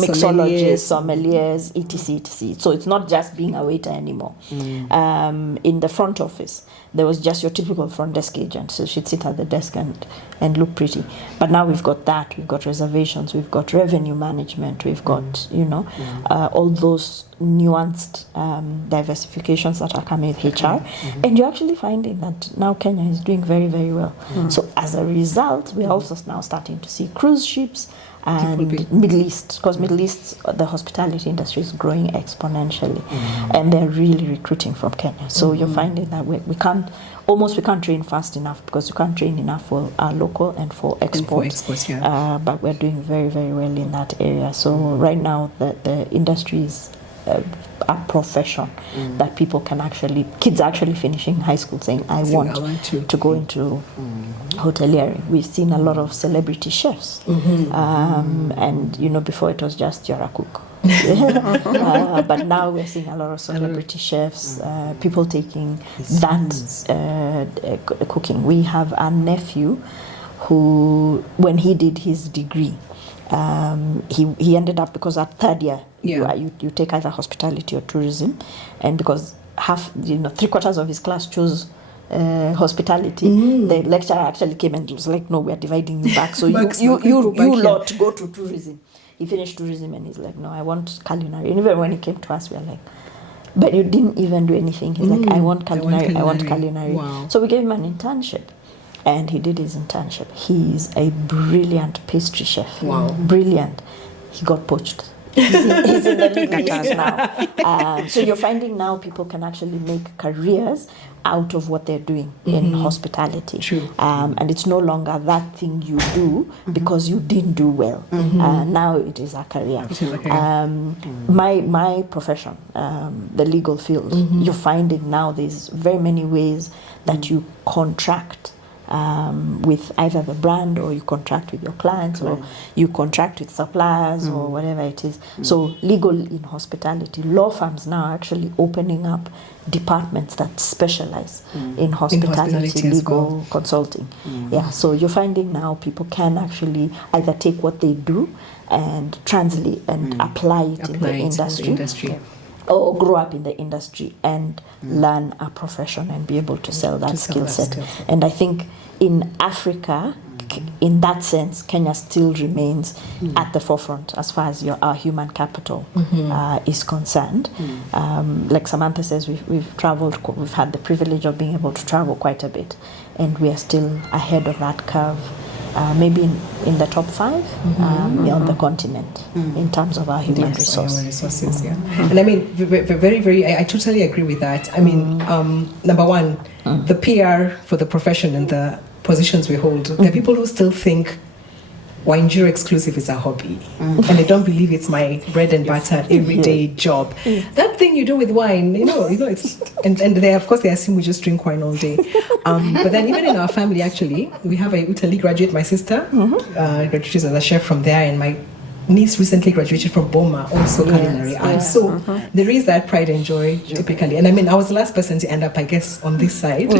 sommeliers, etc. So it's not just being a waiter anymore. In the front office, there was just your typical front desk agent. So she'd sit at the desk and look pretty. But now we've got that. We've got reservations. We've got revenue management. We've got, all those nuanced diversifications that are coming with HR. And you're actually finding that now Kenya is doing very, very well. So as a result, we're also now starting to see cruise ships and Middle East, because Middle East, the hospitality industry is growing exponentially, and they're really recruiting from Kenya. So you're finding that we can't train fast enough, because you can't train enough for our local and for exports. But we're doing very, very well in that area. So right now the industry is a profession that people can kids are actually finishing high school saying, I want to go into hoteliering. We've seen a lot of celebrity chefs. And, before it was just you're a cook. But now we're seeing a lot of celebrity chefs, people taking that cooking. We have a nephew who, when he did his degree, he ended up, because at third year you take either hospitality or tourism, and because 3/4 of his class chose hospitality, the lecturer actually came and was like, no, we are dividing you back, so you lot go to tourism. He finished tourism and he's like, no, I want culinary. And even when he came to us, we were like, but you didn't even do anything. He's like, I want culinary. Wow. So we gave him an internship. And he did his internship. He's a brilliant pastry chef. Wow. Brilliant. He got poached. He's in the Middle now. So you're finding now people can actually make careers out of what they're doing in hospitality. True. And it's no longer that thing you do because you didn't do well. Now it is a career. My profession, the legal field, you're finding now there's very many ways that you contract with either the brand, or you contract with your clients, or you contract with suppliers, or whatever it is. So legal in hospitality, law firms now are actually opening up departments that specialize in hospitality legal consulting. Yeah, so you're finding now people can actually either take what they do and translate and apply it in the industry. Or grow up in the industry and learn a profession and be able to sell that skill set. And I think in Africa, in that sense, Kenya still remains at the forefront as far as our human capital is concerned. Like Samantha says, we've traveled, we've had the privilege of being able to travel quite a bit, and we are still ahead of that curve. Maybe in the top 5 on the continent in terms of our human resources. And I mean, very, I totally agree with that. I mean, number one, the PR for the profession and the positions we hold, there are people who still think Wanjiro exclusive is a hobby, and I don't believe it's my bread and butter everyday job. That thing you do with wine, you know, it's and they of course they assume we just drink wine all day. But then even in our family, actually, we have a Italy graduate. My sister graduated as a chef from there, and my niece recently graduated from Boma, also culinary arts. So there is that pride and joy typically. And I mean, I was the last person to end up, I guess, on this side,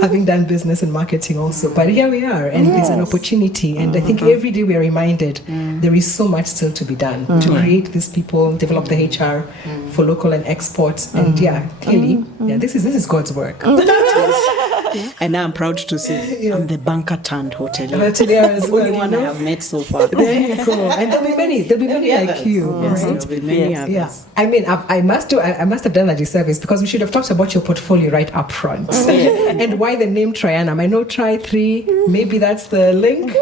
having done business and marketing also. But here we are, and it's an opportunity. And I think every day we are reminded there is so much still to be done to create these people, develop the HR for local and exports. And clearly, this is God's work. And now I'm proud to say I'm the banker turned hotelier. Hotelier as well. Only one I have met so far. There you go. And there'll be many like you. Yes, Right? there'll be many others. Yeah. I mean, I must have done a disservice, because we should have talked about your portfolio right up front. And why the name Trianum? I know Try 3, maybe that's the link.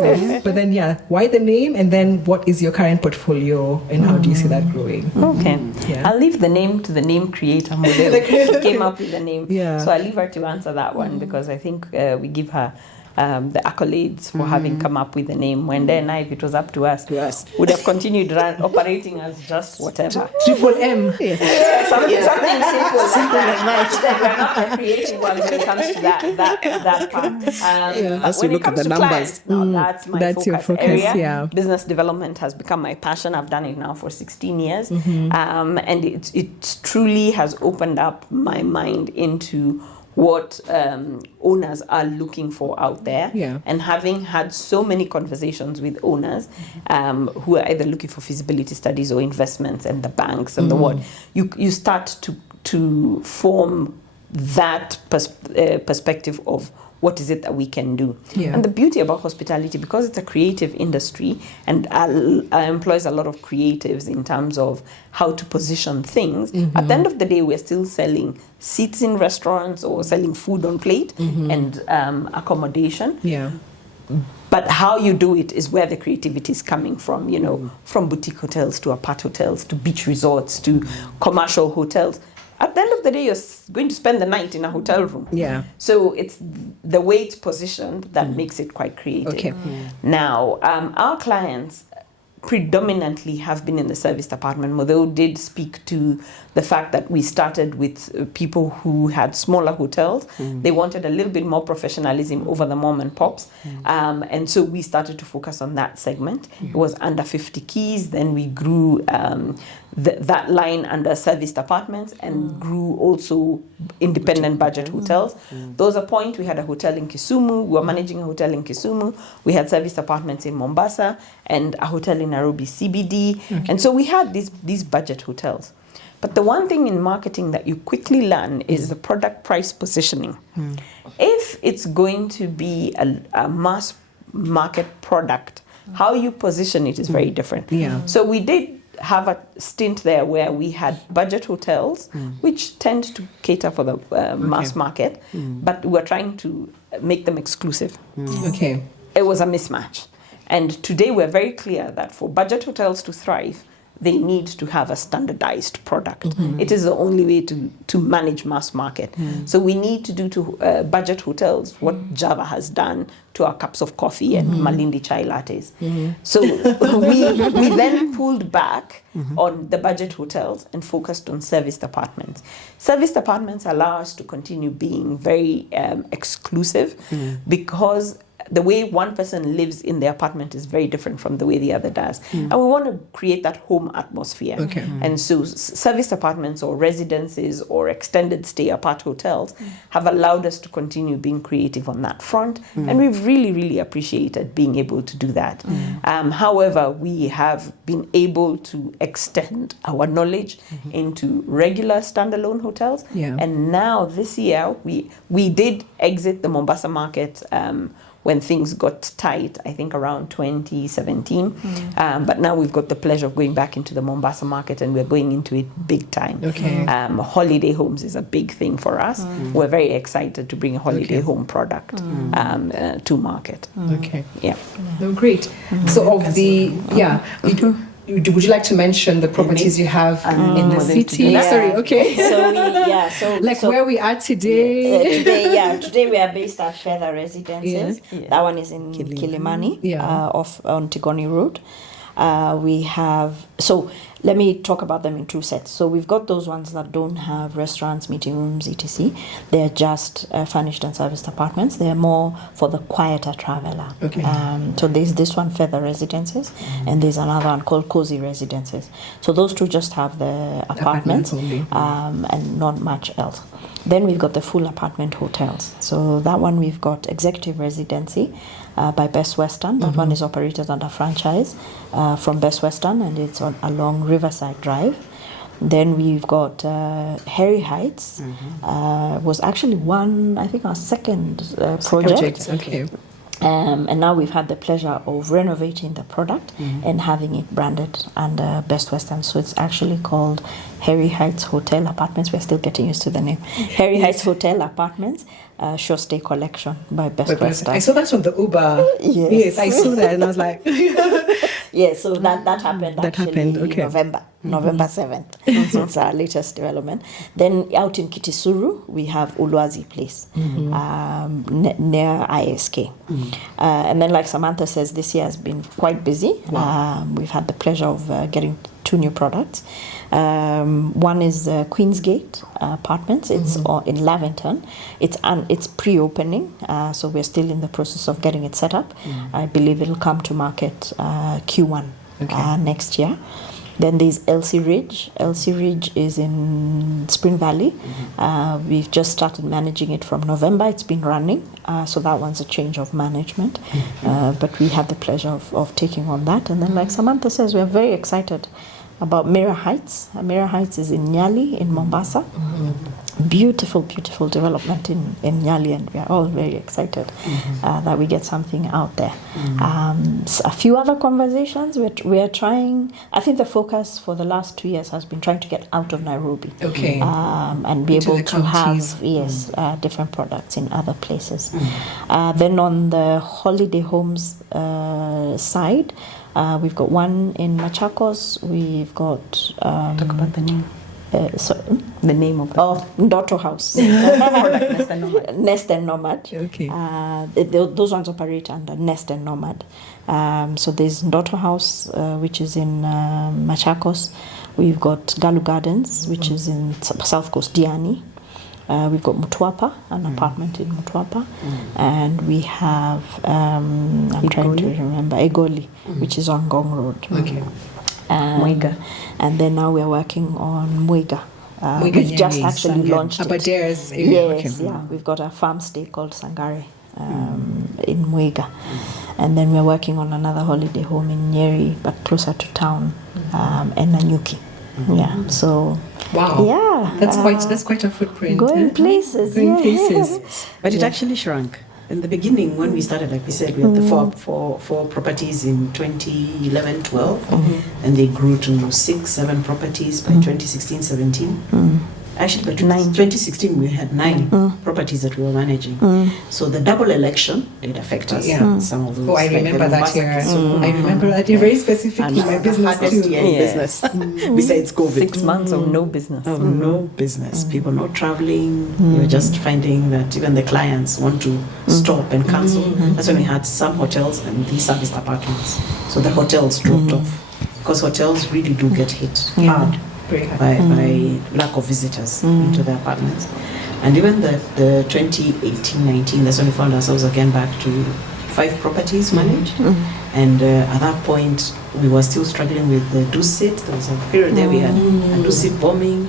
But then, why the name? And then what is your current portfolio, and how do you see that growing? Okay. Yeah. I'll leave the name to the name creator Mutheu. She came up with the name. Yeah. So I'll leave her to answer that one, because I think we give her the accolades for having come up with the name. Mwende and I, if it was up to us, would have continued operating as just whatever. Triple M. Something simple like that. We're not the creative ones when it comes to that part. As we look at the numbers. That's my That's your focus, area. yeah. Business development has become my passion. I've done it now for 16 years. And it truly has opened up my mind into what owners are looking for out there. And having had so many conversations with owners who are either looking for feasibility studies or investments, and the banks and the what, you start to form that perspective of what is it that we can do. And the beauty about hospitality, because it's a creative industry and employs a lot of creatives in terms of how to position things, at the end of the day, we're still selling seats in restaurants or selling food on plate and accommodation. But how you do it is where the creativity is coming from, you know, from boutique hotels to apart hotels to beach resorts to commercial hotels. At the end of the day, you're going to spend the night in a hotel room. So it's the way it's positioned that makes it quite creative. Now, our clients predominantly have been in the service department. Mutheu did speak to the fact that we started with people who had smaller hotels. They wanted a little bit more professionalism over the mom and pops. And so we started to focus on that segment. It was under 50 keys. Then we grew that line under service departments and grew also independent budget hotels. There was a point we had a hotel in Kisumu. We were managing a hotel in Kisumu. We had service apartments in Mombasa and a hotel in Nairobi CBD. And so we had these budget hotels. But the one thing in marketing that you quickly learn is the product price positioning. If it's going to be a mass market product, how you position it is very different. So we did have a stint there where we had budget hotels, which tend to cater for the mass market, but we're trying to make them exclusive. It was a mismatch. And today we're very clear that for budget hotels to thrive, they need to have a standardized product. It is the only way to manage mass market. So we need to do to budget hotels what Java has done to our cups of coffee and Malindi chai lattes. So we then pulled back on the budget hotels and focused on serviced apartments. Serviced apartments allow us to continue being very exclusive because the way one person lives in the apartment is very different from the way the other does. And we want to create that home atmosphere. And so serviced apartments or residences or extended stay apart hotels have allowed us to continue being creative on that front. And we've really, really appreciated being able to do that. However, we have been able to extend our knowledge into regular standalone hotels. And now this year, we did exit the Mombasa market when things got tight, I think around 2017. But now we've got the pleasure of going back into the Mombasa market, and we're going into it big time. Holiday homes is a big thing for us. We're very excited to bring a holiday home product to market. Yeah. No, great. So of the, would you like to mention the properties you have in the city? Sorry, So where we are today. Today we are based at Fedha Residences. That one is in Kilimani, on Tigoni Road. We have, so let me talk about them in two sets. So we've got those ones that don't have restaurants, meeting rooms, etc. They're just furnished and serviced apartments. They're more for the quieter traveler. So there's this one, Fedha Residences, and there's another one called Cozy Residences. So those two just have the apartments and not much else. Then we've got the full apartment hotels. So that one we've got Executive Residency by Best Western. That one is operated under franchise from Best Western, and it's along Riverside Drive. Then we've got Heri Heights. Was actually our second project. And now we've had the pleasure of renovating the product and having it branded under Best Western. So it's actually called Heri Heights Hotel Apartments. We're still getting used to the name. Heri Heights Hotel Apartments, Short Stay Collection by Best Western. I saw that on the Uber. Yes, I saw that and I was like... So that happened in November 7th. So it's our latest development. Then out in Kitisuru, we have Ulwazi Place, near ISK. And then, like Samantha says, this year has been quite busy. We've had the pleasure of getting 2 new products. One is Queensgate Apartments. It's in Lavington. It's pre-opening, so we're still in the process of getting it set up. I believe it'll come to market Q1 next year. Then there's Elsie Ridge. Elsie Ridge is in Spring Valley. We've just started managing it from November. It's been running, so that one's a change of management. But we had the pleasure of taking on that. And then, like Samantha says, we're very excited about Mirror Heights. Mirror Heights is in Nyali in Mombasa. Beautiful, beautiful development in Nyali, and we are all very excited that we get something out there. A few other conversations we are trying. I think the focus for the last 2 years has been trying to get out of Nairobi, and be able to have different products in other places. Then on the holiday homes side, we've got one in Machakos. We've got talk about the name. The name of Ndoto House. Nest and Nomad. Those ones operate under Nest and Nomad. So there's Ndoto House, which is in Machakos. We've got Galu Gardens, which is in South Coast, Diani. We've got Mutwapa, an apartment in Mutwapa. And we have, I'm trying to remember, Egoli, which is on Gong Road. Mwega. And then now we're working on Mwega. We've just actually launched it. We've got a farm stay called Sangare in Mwega. And then we're working on another holiday home in Nyeri, but closer to town, and Nanyuki. So that's quite a footprint. Going places. But it actually shrunk. In the beginning, when we started, like we said, we had the four properties in 2011-12, and they grew to 6-7 properties by 2016-17. Actually, by 2016, we had 9 properties that we were managing. So the double election did affect us. Some of those. Oh, I remember that year. I remember that year very specifically. My business too. Business. Besides COVID. 6 months of no business. Of no business. People not traveling. We were just finding that even the clients want to stop and cancel. That's when we had some hotels and these serviced apartments. So the hotels dropped off. Because hotels really do get hit hard by lack of visitors into the apartments. And even the 2018-19, that's when we found ourselves again back to 5 properties managed. And at that point, we were still struggling with the Dusit. There was a period there we had a Dusit bombing.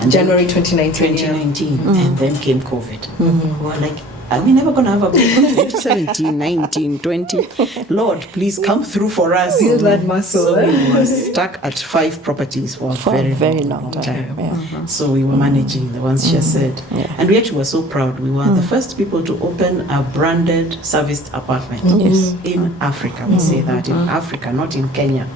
And January 2019. And then came COVID. We were like, are we never going to have a break? 17, 19, 20. Lord, please come through for us. Build that muscle. So we were stuck at 5 properties for a very long time. So we were managing the ones she said. And we actually were so proud. We were the first people to open a branded serviced apartment in Africa. We say that in Africa, not in Kenya,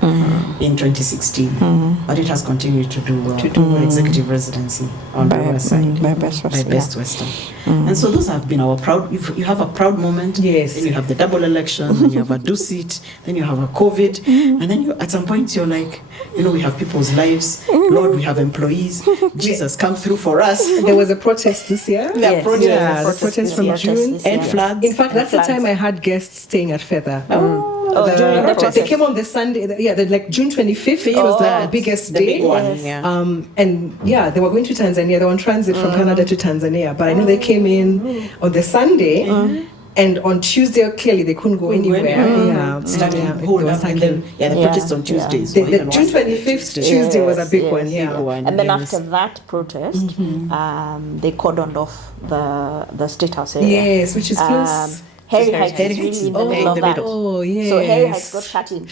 in 2016. But it has continued to do well. Executive residency on Riverside by Best Western. And so those have been our proud. If you have a proud moment, then you have the double election, then you have a do seat, then you have a COVID, and then you, at some point you're like, we have people's lives. Lord, we have employees. Jesus, come through for us. There was a protest this year. The protest from June. And floods. In fact, that's the time I had guests staying at Fedha. During the they came on the Sunday, like June 25th. It was like the biggest day. Big one, and they were going to Tanzania. They were on transit from Canada to Tanzania. But I know they came in on the Sunday. And on Tuesday, clearly they couldn't go anywhere. The protest on Tuesdays. The June 25th Tuesday was a big one. And then after that protest, they cordoned off the State House area. Yes, which is close. Heri Heights is really in the middle of that. Oh, yes. So Heri Heights got shut in.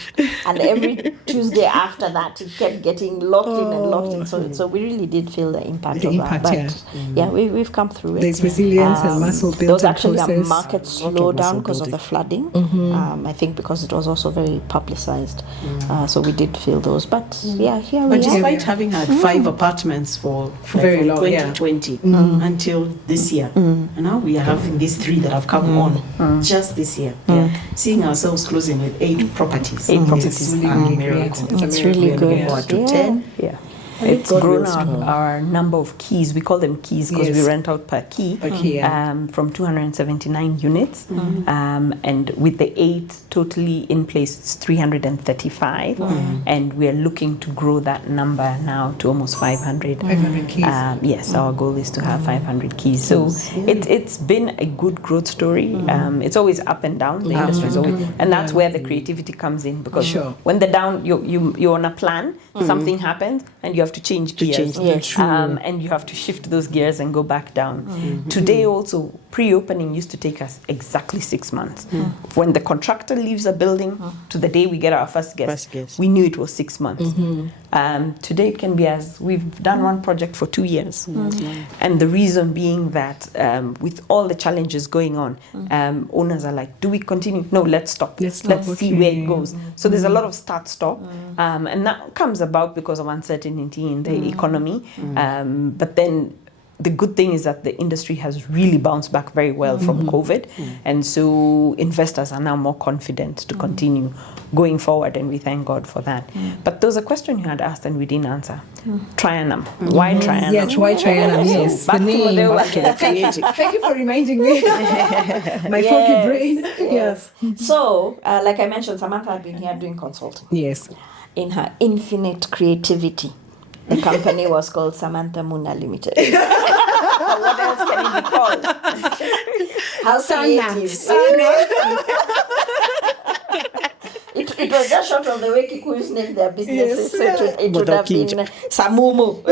And every Tuesday after that, it kept getting locked in. So we really did feel the impact of that. But we've come through it. There's resilience and muscle built. There was actually a market slowdown because of the flooding. I think because it was also very publicized. So we did feel those. But here we are. But despite having had 5 apartments for very long, 2020 until this year, and now we are having these 3 that have come on. Just this year, seeing ourselves closing with 8 properties. It's really good. Forward to 10. It's grown our number of keys. We call them keys because we rent out per key from 279 units. And with the 8 totally in place, it's 335. And we are looking to grow that number now to almost 500. 500 keys. Yes, our goal is to have 500 keys. So it's been a good growth story. It's always up and down. The industry is always, and that's where the creativity comes in, because when the down you're on a plan, something happens, and you have to change gears. And you have to shift those gears and go back down. Today also, pre-opening used to take us exactly 6 months. When the contractor leaves a building to the day we get our first guest, we knew it was 6 months. Today it can be as we've done one project for 2 years. And the reason being that with all the challenges going on, owners are like, do we continue? No, let's stop. Let's see where it goes. So there's a lot of start-stop. And that comes about because of uncertainty in the economy. But then the good thing is that the industry has really bounced back very well from COVID. And so investors are now more confident to continue going forward, and we thank God for that. But there was a question you had asked and we didn't answer. Trianum. Why Trianum? Yeah, why Trianum? Yes, back the name. Thank you for reminding me. My foggy brain. Yes. So, like I mentioned, Samantha had been here doing consulting. Yes. In her infinite creativity, the company was called Samantha Muna Limited. What else can it be called? How creative. It was just short of the way Kikuyus named their businesses, so it would have been Samumu.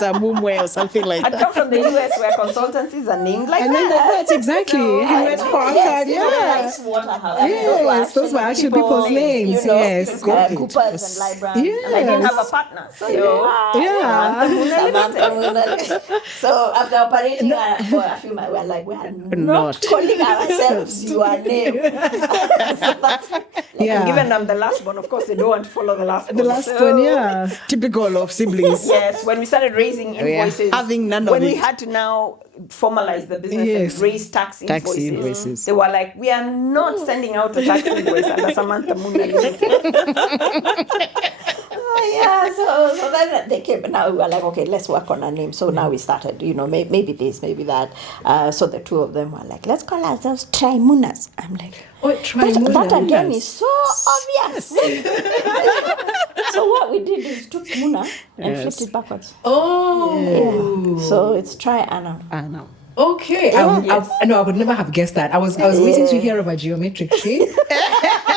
Samumwe or something like I'd that. come from the US where consultancies are named like And then that. that's exactly. Henriette Parker, Yes, Waterhouse. Yes, those were actually people's names, yes. Coopers and Library. Yes. And I didn't have a partner. So, Yeah. Samantha Muna. So after operating for a few months, we were like, we are not calling ourselves your name. Yeah. And given I'm the last one, of course, they don't want to follow the last one. The last one, yeah. Typical of siblings. Yes, when we started raising invoices, having none of when we it. had to now formalize the business Yes. and raise tax invoices. they were like, we are not sending out a tax invoice under Samantha Muna Limited. So then they came, and now we were like, okay, let's work on a name. So now we started, maybe this, maybe that. So the two of them were like, let's call ourselves Trimunas. I'm like, that again is so obvious. So what we did is took Muna and flipped it backwards. Oh. Yeah. So it's Trianum. Okay. I would never have guessed that. I was waiting to hear of a geometric shape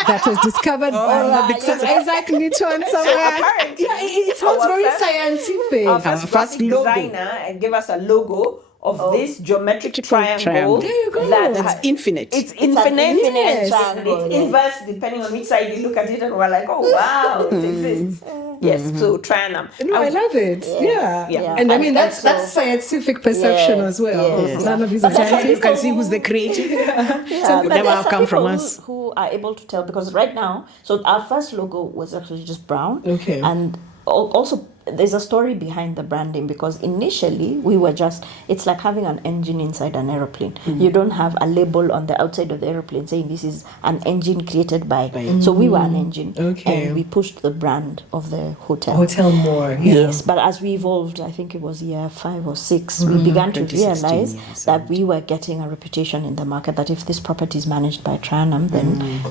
that was discovered by Isaac Newton somewhere. It sounds very scientific. Our first graphic designer gave us a logo of this geometric triangle. There you go. That's infinite. It's An infinite. infinite triangle, It's inverse depending on which side you look at it, and we're like, oh wow, it exists. Yes, so Trianum. No, I love it. Yeah. And I mean, that's scientific perception as well. Yes. None of these are scientific. You can see who's the creator. Yeah, Could but never there's have some come from people us. who are able to tell, because right now, so our first logo was actually just brown. Okay. And also there's a story behind the branding, because initially we were just, it's like having an engine inside an aeroplane. You don't have a label on the outside of the aeroplane saying this is an engine created by. So we were an engine. Okay. And we pushed the brand of the hotel. Hotel more. Yeah. Yes, but as we evolved, I think it was year 5 or 6, we began to 2016, realize yes, that we were getting a reputation in the market that if this property is managed by Trianum, then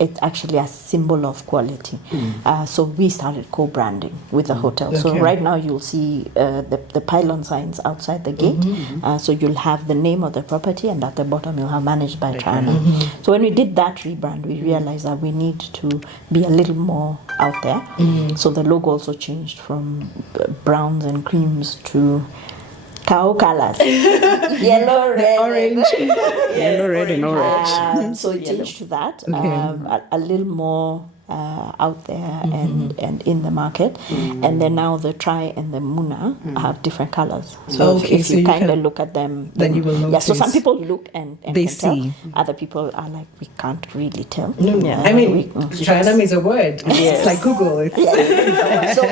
it's actually a symbol of quality. So we started co-branding with the hotel. So Okay. right now you'll see the pylon signs outside the gate. So you'll have the name of the property, and at the bottom you'll have managed by Trianum. So when we did that rebrand, we realized that we need to be a little more out there. So the logo also changed from browns and creams to cow colors. Yellow, red, Orange. Yellow, red, and orange. so it changed to that. Okay. A little more out there and in the market. And then now the Tri and the Muna have different colors. So Okay, if so you you kind of can- look at them, then you will Yeah, so some notice. people look and They can tell. see. Other people are like, we can't really tell. I mean, Trianum is a word. It's like Google. It's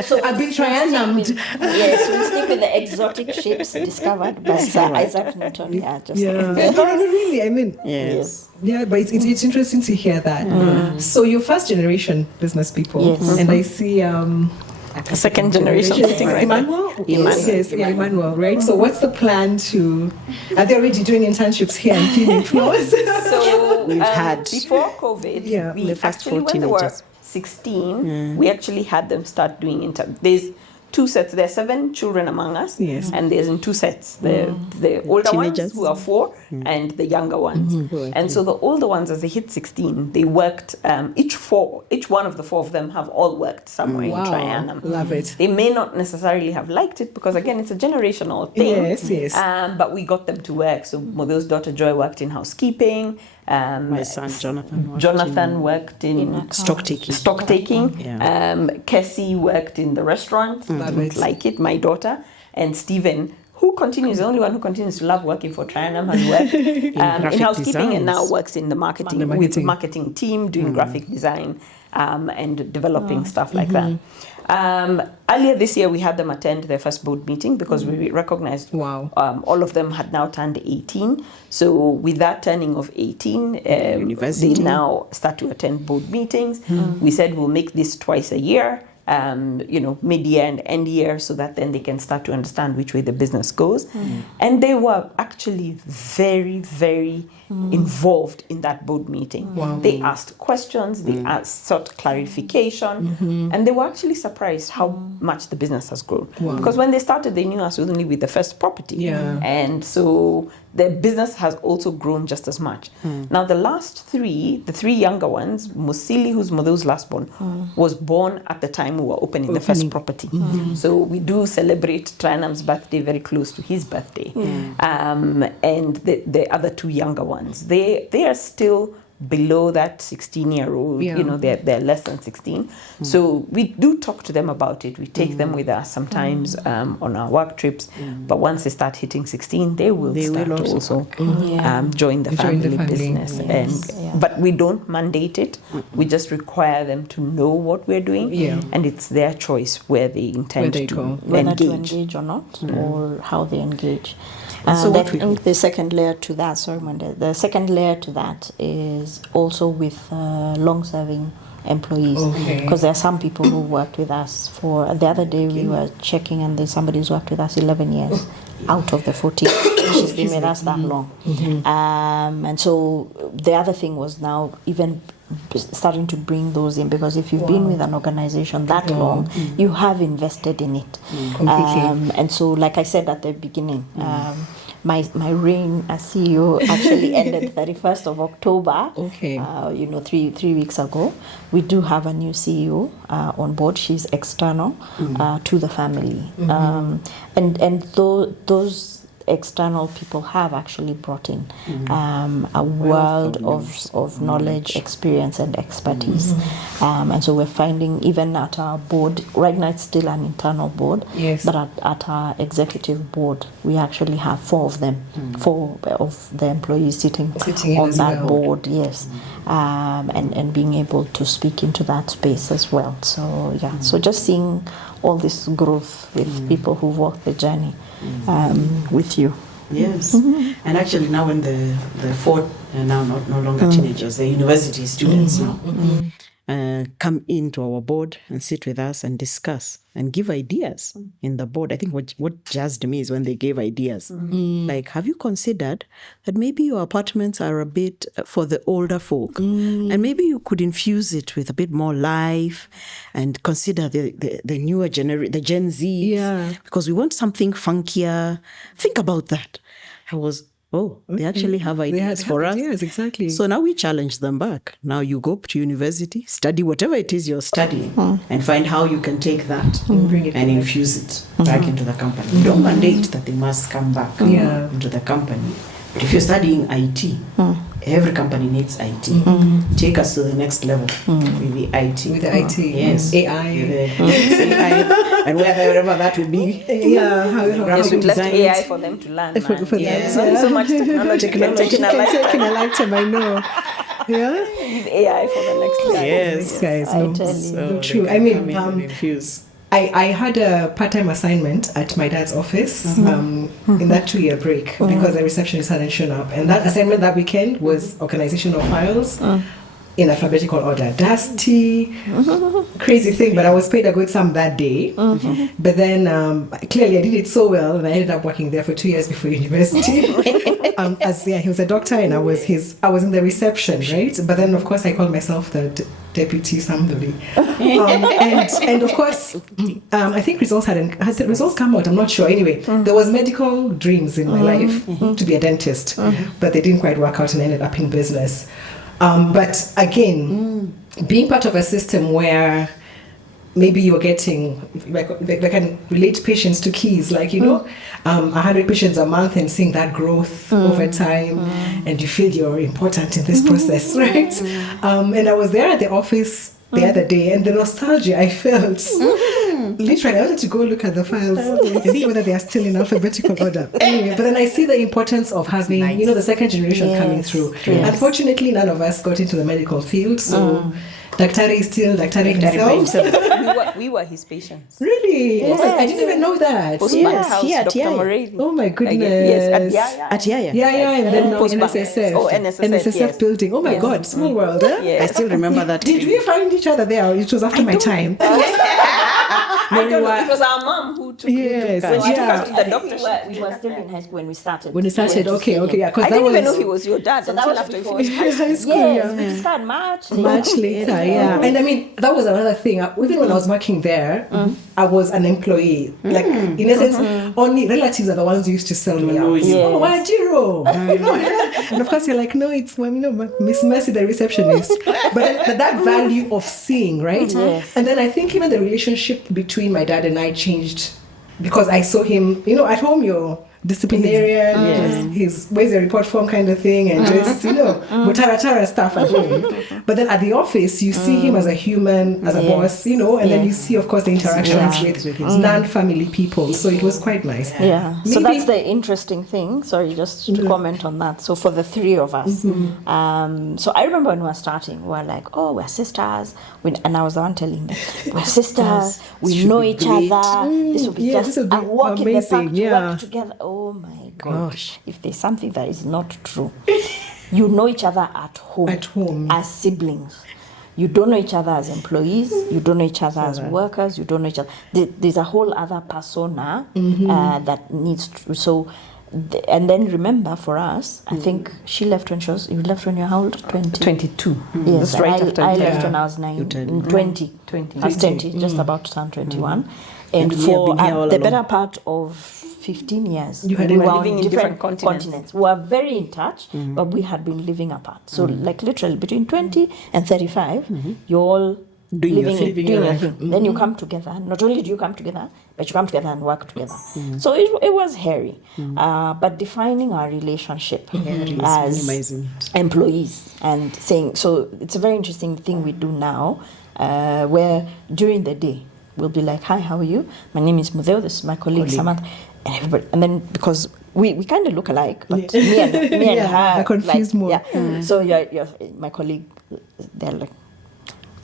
So I've been Trianumed. Yes, we stick with the exotic shapes discovered by Sir Isaac Newton. Yeah, just No, really. I mean, yes. yeah, but it's interesting to hear that. So you're first generation business people, Yes. and I see A second generation sitting right there. Emmanuel. Yes. Yes, Emmanuel. Right. So what's the plan to? Are they already doing internships here and cleaning floors? So We've had- before COVID, Yeah, we the first actually, 4 when they were teenagers. 16, we actually had them start doing There's 2 sets. There are 7 children among us, Yes. and there's in 2 sets. The older Teenagers. ones who are 4 and the younger ones. And so the older ones, as they hit 16, they worked. Each one of the 4 of them have all worked somewhere in Trianum. Love it. They may not necessarily have liked it because, again, it's a generational thing. Yes. But we got them to work. So Mutheu's daughter Joy worked in housekeeping. My son Jonathan worked in stock taking. Stock taking. Yeah. Cassie worked in the restaurant. Love Didn't it. like it. My daughter. And Stephen, who continues, the only one who continues to love working for Trianum, has worked in graphic housekeeping and now designs. works in the marketing, The with marketing. marketing team, doing graphic design and developing stuff like that. Earlier this year, we had them attend their first board meeting because we recognized Wow. all of them had now turned 18. So with that turning of 18, University. they now start to attend board meetings. We said we'll make this twice a year. Mid-year and end year, so that then they can start to understand which way the business goes. And they were actually very, very involved in that board meeting. Wow. They asked questions, they sought clarification, and they were actually surprised how much the business has grown. Wow. Because when they started, they knew us only with the first property. Yeah. And so the business has also grown just as much. Now, the last three, the three younger ones, Musili, who's Mutheu's last born, was born at the time we were opening the first property. So we do celebrate Trianum's birthday very close to his birthday. And the other two younger ones, they are still below that 16-year-old, you know, they're less than 16. So we do talk to them about it. We take them with us sometimes on our work trips. But once they start hitting 16, they will also join the family business. But we don't mandate it. We just require them to know what we're doing. And it's their choice where they intend to engage or not, or how they engage. So I think the second layer to that, the second layer to that is also with long-serving employees, because there are some people who worked with us for, the other day we were checking, and there's somebody who's worked with us 11 years out of the 14. She's been with us that long. And so the other thing was now even starting to bring those in, because if you've been with an organization that long, you have invested in it. And so, like I said at the beginning, my reign as CEO actually ended 31st of October, 3 weeks ago. We do have a new CEO on board. She's external to the family. And those external people have actually brought in a world of knowledge, experience, and expertise. And so we're finding, even at our board, right now it's still an internal board, but at our executive board, we actually have 4 of them, 4 of the employees sitting on that board, and being able to speak into that space as well. So, so just seeing all this growth with people who've walked the journey with you. Yes. And actually now when the 4 are now no longer teenagers, they're university students now, come into our board and sit with us and discuss and give ideas in the board. I think what jazzed me is when they gave ideas. Like, have you considered that maybe your apartments are a bit for the older folk, and maybe you could infuse it with a bit more life and consider the newer generation, the Gen Z, because we want something funkier. Think about that. They actually have ideas for us. Yes, exactly. So now we challenge them back. Now you go to university, study whatever it is you're studying, and find how you can take that and infuse it back into the company. You don't mandate that they must come back into the company. But if you're studying IT, every company needs IT. Take us to the next level with the IT. With the IT. Yes. AI. AI. And wherever that will be. We've left AI for them to learn. So much technology can take in a lifetime. I know. Yeah. Leave AI for the next level. Yes. Guys, I tell you. True. I mean, infuse. I had a part-time assignment at my dad's office in that 2-year break because the receptionist hadn't shown up. And that assignment that weekend was organization of files in alphabetical order. Dusty, crazy thing, but I was paid a good sum that day. But then clearly I did it so well, and I ended up working there for 2 years before university. He was a doctor, and I was in the reception, right? But then of course I called myself the deputy somebody. And of course, I think had the results come out? I'm not sure. Anyway, there was medical dreams in my life to be a dentist, but they didn't quite work out, and I ended up in business. But again, being part of a system where maybe you're getting, they can relate patients to keys, like, 100 patients a month, and seeing that growth over time, and you feel you're important in this process, right? And I was there at the office the other day, and the nostalgia I felt, literally, I wanted to go look at the files and see whether they are still in alphabetical order. Anyway, but then I see the importance of having, the second generation coming through. Yes. Unfortunately, none of us got into the medical field, so Daktari is still Daktari himself. We were his patients. Really? Yes. Oh, I didn't even know that. Dr. Oh my goodness. Yes, at Yaya. And then NSSF. Oh, NSSF building. Oh my God, small world. I still remember that. Did we find each other there? It was after my time. I don't know. It was our mom who took Yes, when she took yeah. us to the doctor. We were still in high school when we started. When it started, okay, yeah, because I that didn't was even know he was your dad So that until was after we before finished high school. high school. Yes, Yeah. we started March. Much later, yeah. And I mean, that was another thing. Even when I was working there, I was an employee. Like, in essence, only relatives are the ones who used to sell me out. Yes. Oh, Wajiro! You know, and of course, you're like, no, it's Miss Mercy, the receptionist. But that value of seeing, right? Yes. And then I think even the relationship between my dad and I changed because I saw him, at home, you're disciplinarian, his where's the report form kind of thing, and just mutara stuff at home. But then at the office, you see him as a human, as a boss, and then you see, of course, the interactions with non-family people. So it was quite nice. Yeah. So Maybe- that's the interesting thing. Sorry, just to comment on that. So for the three of us, so I remember when we were starting, we were like, oh, we're sisters. And I was the one telling them, we're sisters. We Should know be each great. other. This will be Yeah, just this will a be walk in the park amazing, to yeah. work together. Oh my Gosh. gosh. If there's something that is not true, you know each other at home. At home. As siblings. You don't know each other as employees. You don't know each other as workers. You don't know each other. There's a whole other persona that needs to. So, and then remember for us, I think you left when you were how old? 20? 22. Yes, That's right and after I dinner. left when I was 20. 20. I was 20, just about to turn 21. And And we have for been here all the along. better part of 15 years, You had we been were living on in different different continents. We were very in touch, but we had been living apart. So, like literally between 20 and 35, you're all Doing your living, thing. doing your thing. Then you come together. Not only do you come together, but you come together and work together. So it was hairy. But defining our relationship as minimizing employees and saying, so it's a very interesting thing we do now, where during the day we'll be like, hi, how are you? My name is Mutheu, this is my colleague Samantha, and everybody, and then because we kind of look alike, but me and Yeah, her, they're confused more. Yeah. So you're my colleague. They're like,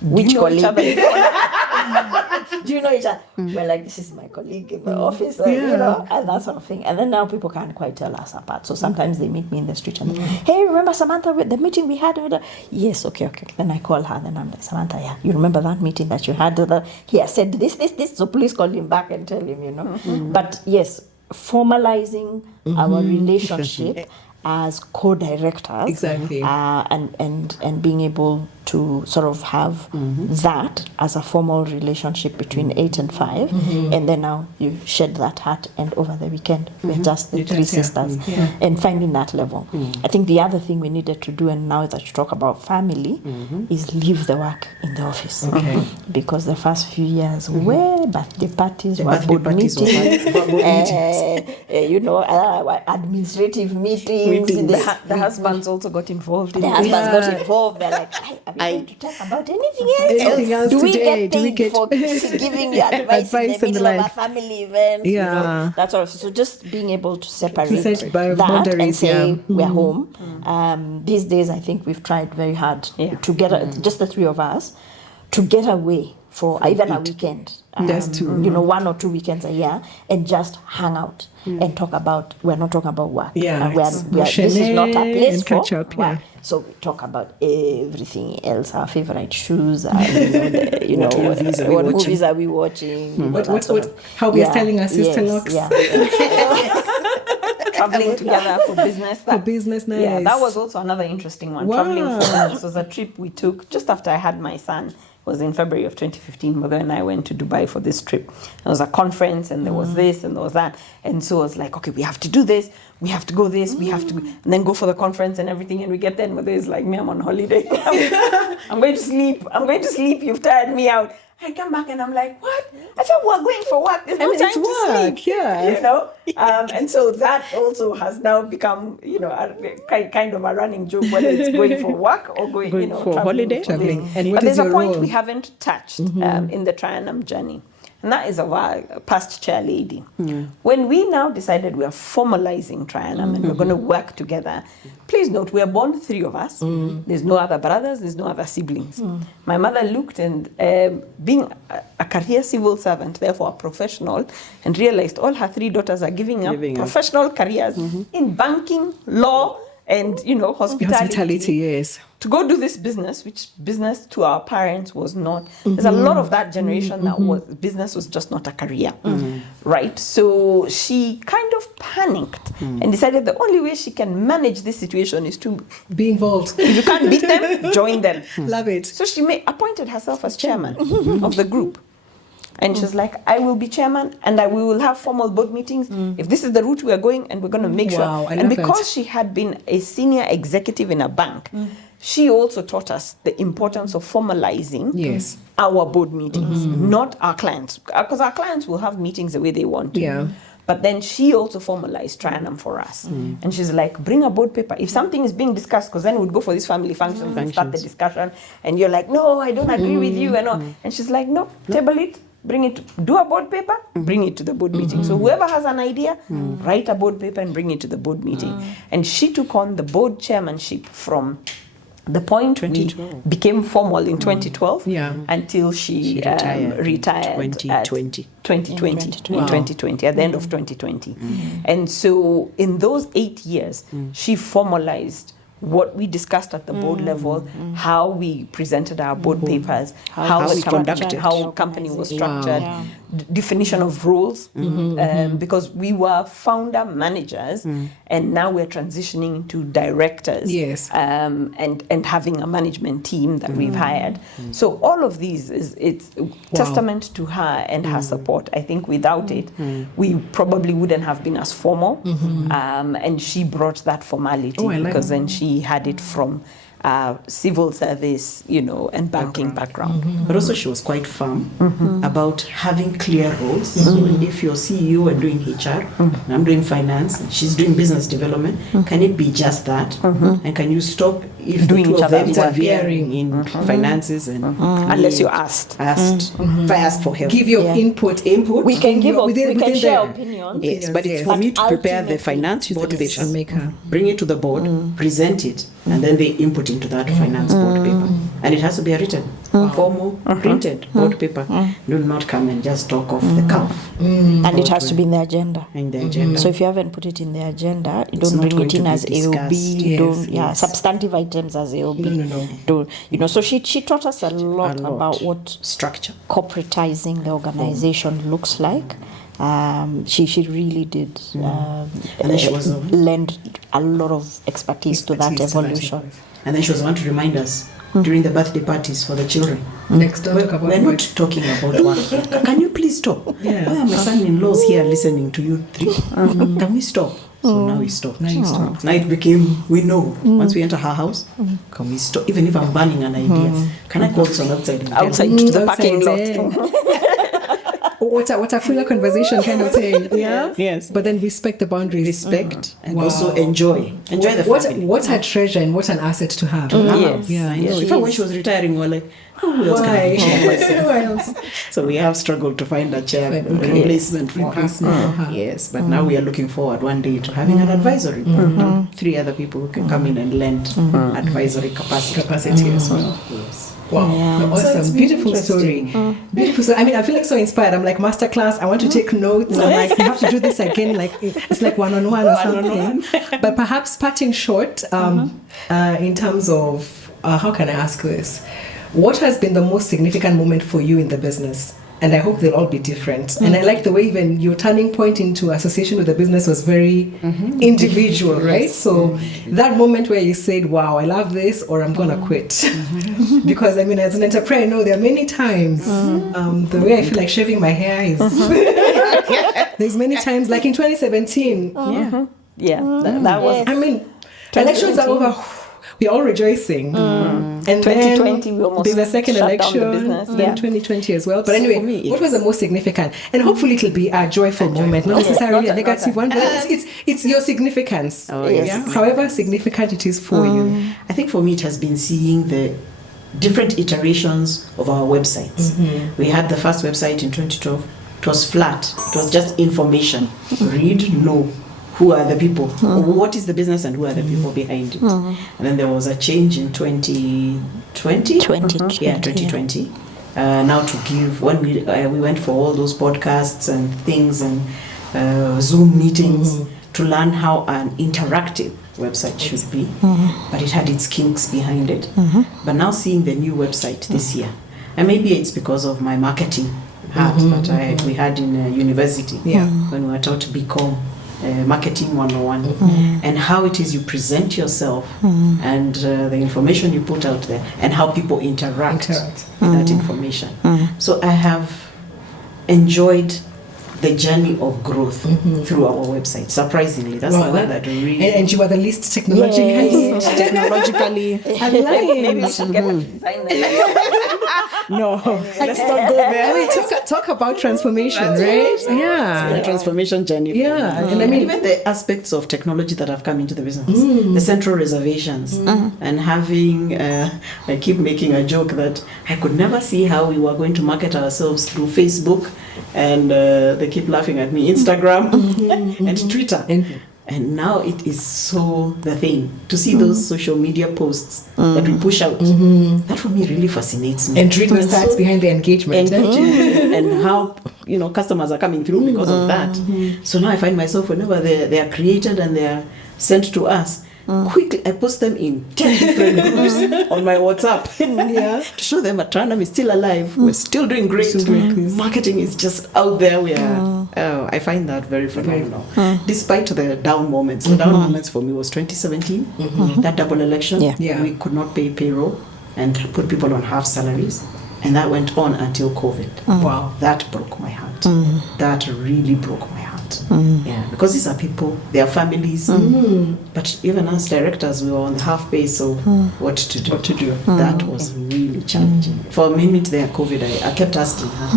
which know each colleague? other? Do you know each other? We're like, this is my colleague in the office, and that sort of thing. And then now people can't quite tell us apart. So sometimes they meet me in the street and hey, remember Samantha, with the meeting we had with her? Yes, okay. Then I call her, then I'm like, Samantha, yeah, you remember that meeting that you had with her? He has said this. So please call him back and tell him, But yes, formalizing our relationship as co-directors, Exactly. and being able to sort of have that as a formal relationship between 8 and 5, and then now you shed that hat, and over the weekend we're just the three sisters, and finding that level. I think the other thing we needed to do, and now that you talk about family, is leave the work in the office, because the first few years were birthday parties, were board meetings, administrative meetings. The husbands also got involved in The it. husbands got involved. They're like, are we going to talk about anything else? Anything else Do we today? get Do we paid get- for giving you advice in Advice the and the middle of a like. family event? Yeah. That sort of. So just being able to separate Set by that and boundaries, say yeah. we're home. These days, I think we've tried very hard to get just the three of us to get away for even a weekend. Just to 1 or 2 weekends a year, and just hang out and talk about. We're not talking about work. Yeah, it's This is not a place and for catch up, work. yeah. So we talk about everything else, our favorite shoes, What movies are we what watching? movies are we watching? how we are styling our sister locks. Traveling together for business. For business, nice. Yeah, that was also another interesting one. Wow. Traveling for us was a trip we took just after I had my son. It was in February of 2015. Mother and I went to Dubai for this trip. There was a conference, and there was this and there was that. And so I was like, okay, we have to do this. We have to go this. We have to, and then go for the conference and everything. And we get there, and Mother is like, me, I'm on holiday. I'm going to sleep. I'm going to sleep. You've tired me out. I come back and I'm like, what? I thought we're going for work. There's no time it's to work, sleep. yeah. And so that also has now become, a kind of a running joke, whether it's going for work or going for traveling holiday. for Traveling. this. And what But there's is a your point role? we haven't touched in the Trianum journey. And that is our past chair lady. When we now decided we are formalizing Trianum and we're going to work together, please note, we are born 3 of us. There's no other brothers, there's no other siblings. My mother looked and being a career civil servant, therefore a professional, and realized all her 3 daughters are giving up professional careers in banking, law, and, you know, Hospitality, yes. to go do this business, which business to our parents was not. There's a lot of that generation that was business was just not a career, right? So she kind of panicked and decided the only way she can manage this situation is to Be involved. if you can't beat them, join them. Love it. So she appointed herself as chairman of the group. And she's like, I will be chairman and we will have formal board meetings. If this is the route we are going, and we're going to make Wow, sure. I And love because that. she had been a senior executive in a bank, she also taught us the importance of formalizing Yes. our board meetings, not our clients. Because our clients will have meetings the way they want to. Yeah. But then she also formalized Trianum for us. And she's like, bring a board paper. If something is being discussed, because then we'd go for these family functions and start the discussion. And you're like, no, I don't agree with you. And all. And she's like, no, table it. Bring it, do a board paper, bring it to the board meeting. So whoever has an idea, write a board paper and bring it to the board meeting. And she took on the board chairmanship from the point we 2012. became formal in 2012 Yeah. until she retired in retired 2020. in 2020, at the end of 2020. And so in those 8 years, she formalized what we discussed at the board level, how we presented our board papers, how we the conducted. how company was Wow. structured, definition of roles, because we were founder managers, and now we're transitioning to directors, Yes. and having a management team that we've hired. So all of these it's testament to her and her support. I think without it, we probably wouldn't have been as formal, and she brought that formality Oh, I like because that. then she had it from civil service, you know, and banking background. But also she was quite firm about having clear roles. So if you're CEO and doing HR, and I'm doing finance, and she's doing business development, can it be just that? And can you stop if Doing the two each of them other's work. interfering in finances and Unless you're asked. if I ask for help? Give your Yeah. input. We can give within- we can within share the- opinions. Yes, but it's Yes. for me to But prepare the ultimately, finance board Yes. paper, Maker. bring it to the board, present it, and then they input into that finance board paper. And it has to be a written, formal, printed board paper. Do not come and just talk off the cuff And it has to be in the agenda. in the agenda. So if you haven't put it in the agenda, you It's don't not bring going it to in be as AOB. discussed. You Yes, don't, yes. substantive items as AOB. No. Don't, you know. So she taught us a lot about what Structure. corporatizing the organization looks like. She really did And then she was lend a lot of expertise to that Expertise to that, evolution. and then she was one to remind us during the birthday parties for the children. Next, don't talk about We're work. not talking about work here. Can you please stop? Yeah. Why are my son-in-laws here listening to you three? Can we stop? So now we stop. Now you stop. Now it became, we know, once we enter her house, can we stop? Even if I'm burning an idea, can I call someone outside? and tell Outside them? to the parking lot. What a cooler conversation kind of thing. Yeah. Yes. But then respect the boundaries. Respect and Wow. also enjoy the family. What a treasure and what an asset to have. Yes. Yeah. I know. She In fact, when is. she was retiring, we were like, who else can I Why? chair myself? Who else? So we have struggled to find a chair Right, okay. replacement for her. Replacement for her. Yes, but now we are looking forward one day to having an advisory board. 3 other people who can come in and lend advisory Capacity as well. Yes. Wow. Yeah. No, So awesome. it's been Beautiful story. interesting. Beautiful story. I mean, I feel like so inspired. I'm like, masterclass. I want to take notes. I'm like, you have to do this again. Like, it's like one-on-one or something. But perhaps parting short in terms of, how can I ask this? What has been the most significant moment for you in the business? And I hope they'll all be different. And I like the way even your turning point into association with the business was very individual, right? So that moment where you said, wow, I love this, or I'm going to quit. Because I mean, as an entrepreneur, I know there are many times the way I feel like shaving my hair is, there's many times, like in 2017, That was I mean, elections are over. We're all rejoicing. And 2020, then we almost there's a second shut down election, the business. then Yeah. 2020 as well. But So anyway, for me, what was the most significant? And hopefully it'll be a joyful moment, not necessarily a negative one, but it's your significance. Oh, yes. Yeah? However significant it is for you. I think for me it has been seeing the different iterations of our websites. We had the first website in 2012. It was flat. It was just information. Read, know who are the people, what is the business, and who are the people behind it. And then there was a change in 2020. 2020, Yeah, 2020. Now to give, when we went for all those podcasts and things and Zoom meetings to learn how an interactive website should be, but it had its kinks behind it. But now seeing the new website this year, and maybe it's because of my marketing hat that we had in university when we were taught to become marketing 101, and how it is you present yourself and the information you put out there and how people interact with that information. So I have enjoyed the journey of growth through our website. Surprisingly, that's the one that really. And you are the least technologically. Technologically, Maybe we should get a design no. Let's not go there. I mean, talk about transformation, right? Yeah. The transformation journey. Yeah. And I mean, even the aspects of technology that have come into the business, the central reservations, and having, I keep making a joke that I could never see how we were going to market ourselves through Facebook, and they keep laughing at me, Instagram and Twitter. And now it is so the thing to see those social media posts that we push out. That for me really fascinates me. And read the stats behind the engagement. And how customers are coming through because of that. So now I find myself whenever they are created and they are sent to us, quickly I post them in 10 different groups on my WhatsApp to show them that Trianum is still alive. We're still doing great. Marketing is just out there. We are. I find that very phenomenal. Despite the down moments. The down moments for me was 2017, that double election. We could not pay payroll and put people on half salaries. And that went on until COVID. Wow. That broke my heart. That really broke my heart. Yeah, because these are people, they are families. But even as directors, we were on the half pay, so what to do? That was really challenging. For a minute there, COVID, I kept asking her,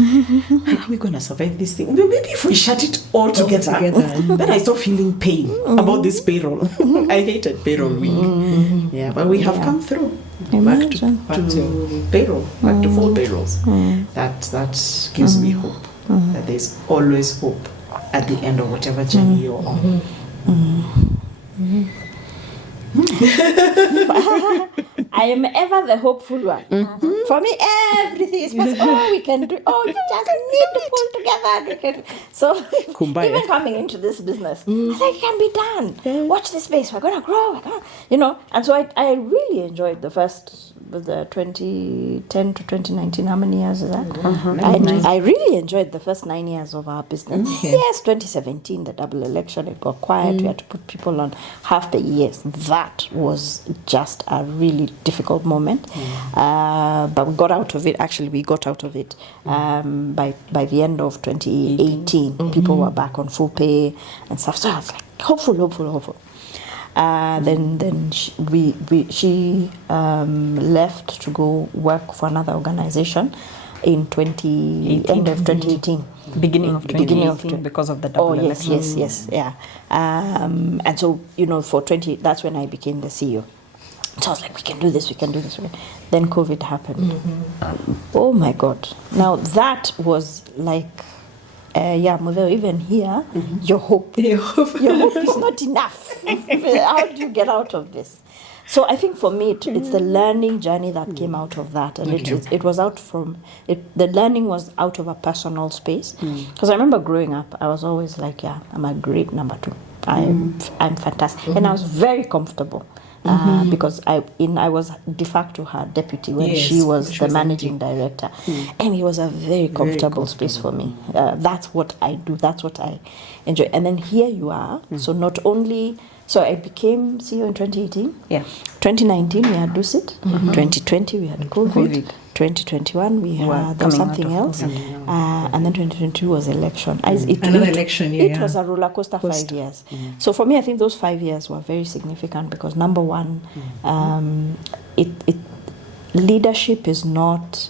how are we going to survive this thing? Maybe if we shut it all together. Then I start feeling pain about this payroll. I hated payroll week. Yeah, but we have come through. Back to payroll, back to full payrolls. That gives me hope. That there's always hope at the end of whatever journey you're on. I am ever the hopeful one. For me, everything is possible. Oh, we can do. Oh, we just need to pull together. We can. So even coming into this business, I think it can be done. Watch this space. We're gonna grow. And so I really enjoyed the 2010 to 2019. How many years is that? I really enjoyed the first 9 years of our business. Yes, 2017, the double election, it got quiet. We had to put people on half the years. That was just a really difficult moment. But we got out of it. Actually, we got out of it by the end of 2018. People were back on full pay and stuff. So I was like, hopeful. Then she left to go work for another organization in end of 2018. Beginning of 2018 because of the double election. Yes. And so, for that's when I became the CEO. So I was like, we can do this. Then COVID happened. Oh my God. Now that was like, Mutheu, even here, your hope is not enough. How do you get out of this? So I think for me, it's the learning journey that came out of that, and it was out from it. The learning was out of a personal space, because I remember growing up, I was always like, I'm a great number 2. I'm fantastic, and I was very comfortable. Because I was de facto her deputy when she was the managing director, and it was a very comfortable space for me. That's what I do. That's what I enjoy. And then here you are. So not only I became CEO in 2018. 2019 we had Dusit. 2020 we had COVID. 2021 we had something else, and then 2022 was election. Another election. It was a roller coaster 5 years. So for me, I think those 5 years were very significant because number one, leadership is not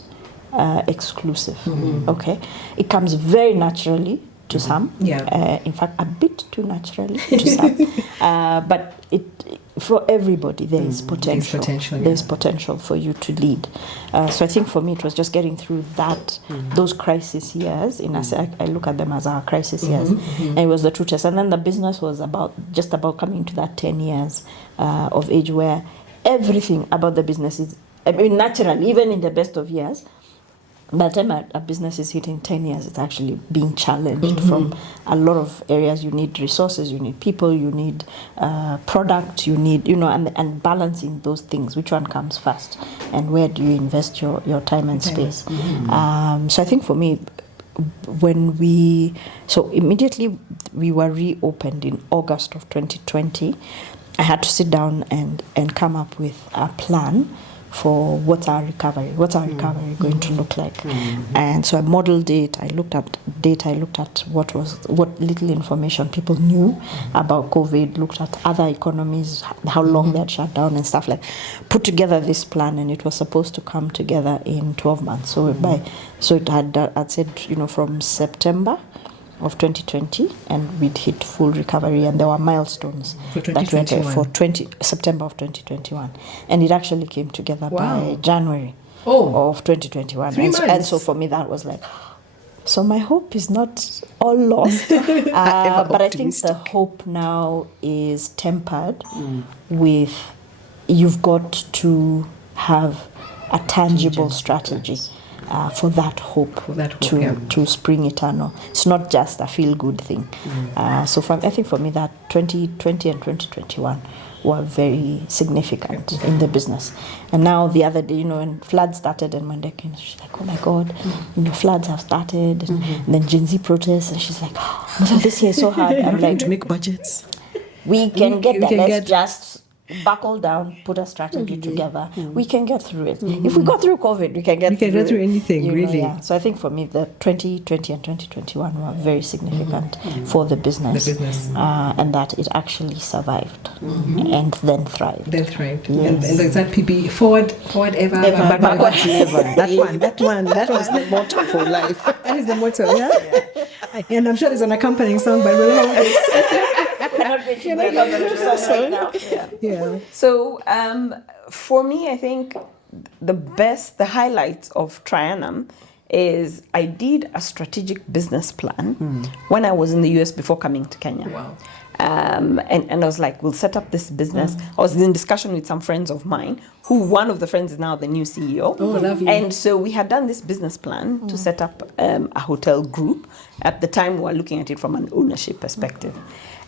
exclusive. Okay, it comes very naturally to some. In fact, a bit too naturally to some. But for everybody, there is potential. There's potential for you to lead. So I think for me, it was just getting through those crisis years. I look at them as our crisis years, and it was the true test. And then the business was about coming to that 10 years of age where everything about the business is, naturally, even in the best of years, by the time a business is hitting 10 years, it's actually being challenged from a lot of areas. You need resources, you need people, you need product, you need, and balancing those things. Which one comes first? And where do you invest your time and space? So I think for me, immediately we were reopened in August of 2020, I had to sit down and come up with a plan for what's our recovery going to look like. And so I modeled it, I looked at data, I looked at what little information people knew about COVID, looked at other economies, how long they had shut down and stuff like, put together this plan, and it was supposed to come together in 12 months. So I'd said, from September of 2020, and we'd hit full recovery, and there were milestones that went for September of 2021, and it actually came together by January of 2021. And so for me, that was like, so my hope is not all lost, but I think the hope now is tempered with, you've got to have a tangible strategy. For that hope, to spring eternal. It's not just a feel-good thing. So I think for me that 2020 and 2021 were very significant in the business. And now the other day, when floods started and Mwende came, she's like, oh my God, floods have started. And then Gen Z protests, and she's like, oh, this year is so hard. I'm like, to make budgets. We can get there. Let's just buckle down, put a strategy together. We can get through it. If we got through COVID, we can get through anything, really. So I think for me, the 2020 and 2021 were very significant for the business. And that it actually survived and then thrived. Yes. And there's that PB, forward ever, backwards never. That was the motto for life. That is the motto, yeah? And I'm sure there's an accompanying song, but we'll have this. So for me, I think the highlights of Trianum is I did a strategic business plan when I was in the US before coming to Kenya. Wow. And I was like, we'll set up this business. I was in discussion with some friends of mine, who one of the friends is now the new CEO. Oh, lovely. And so we had done this business plan to set up a hotel group. At the time, we were looking at it from an ownership perspective.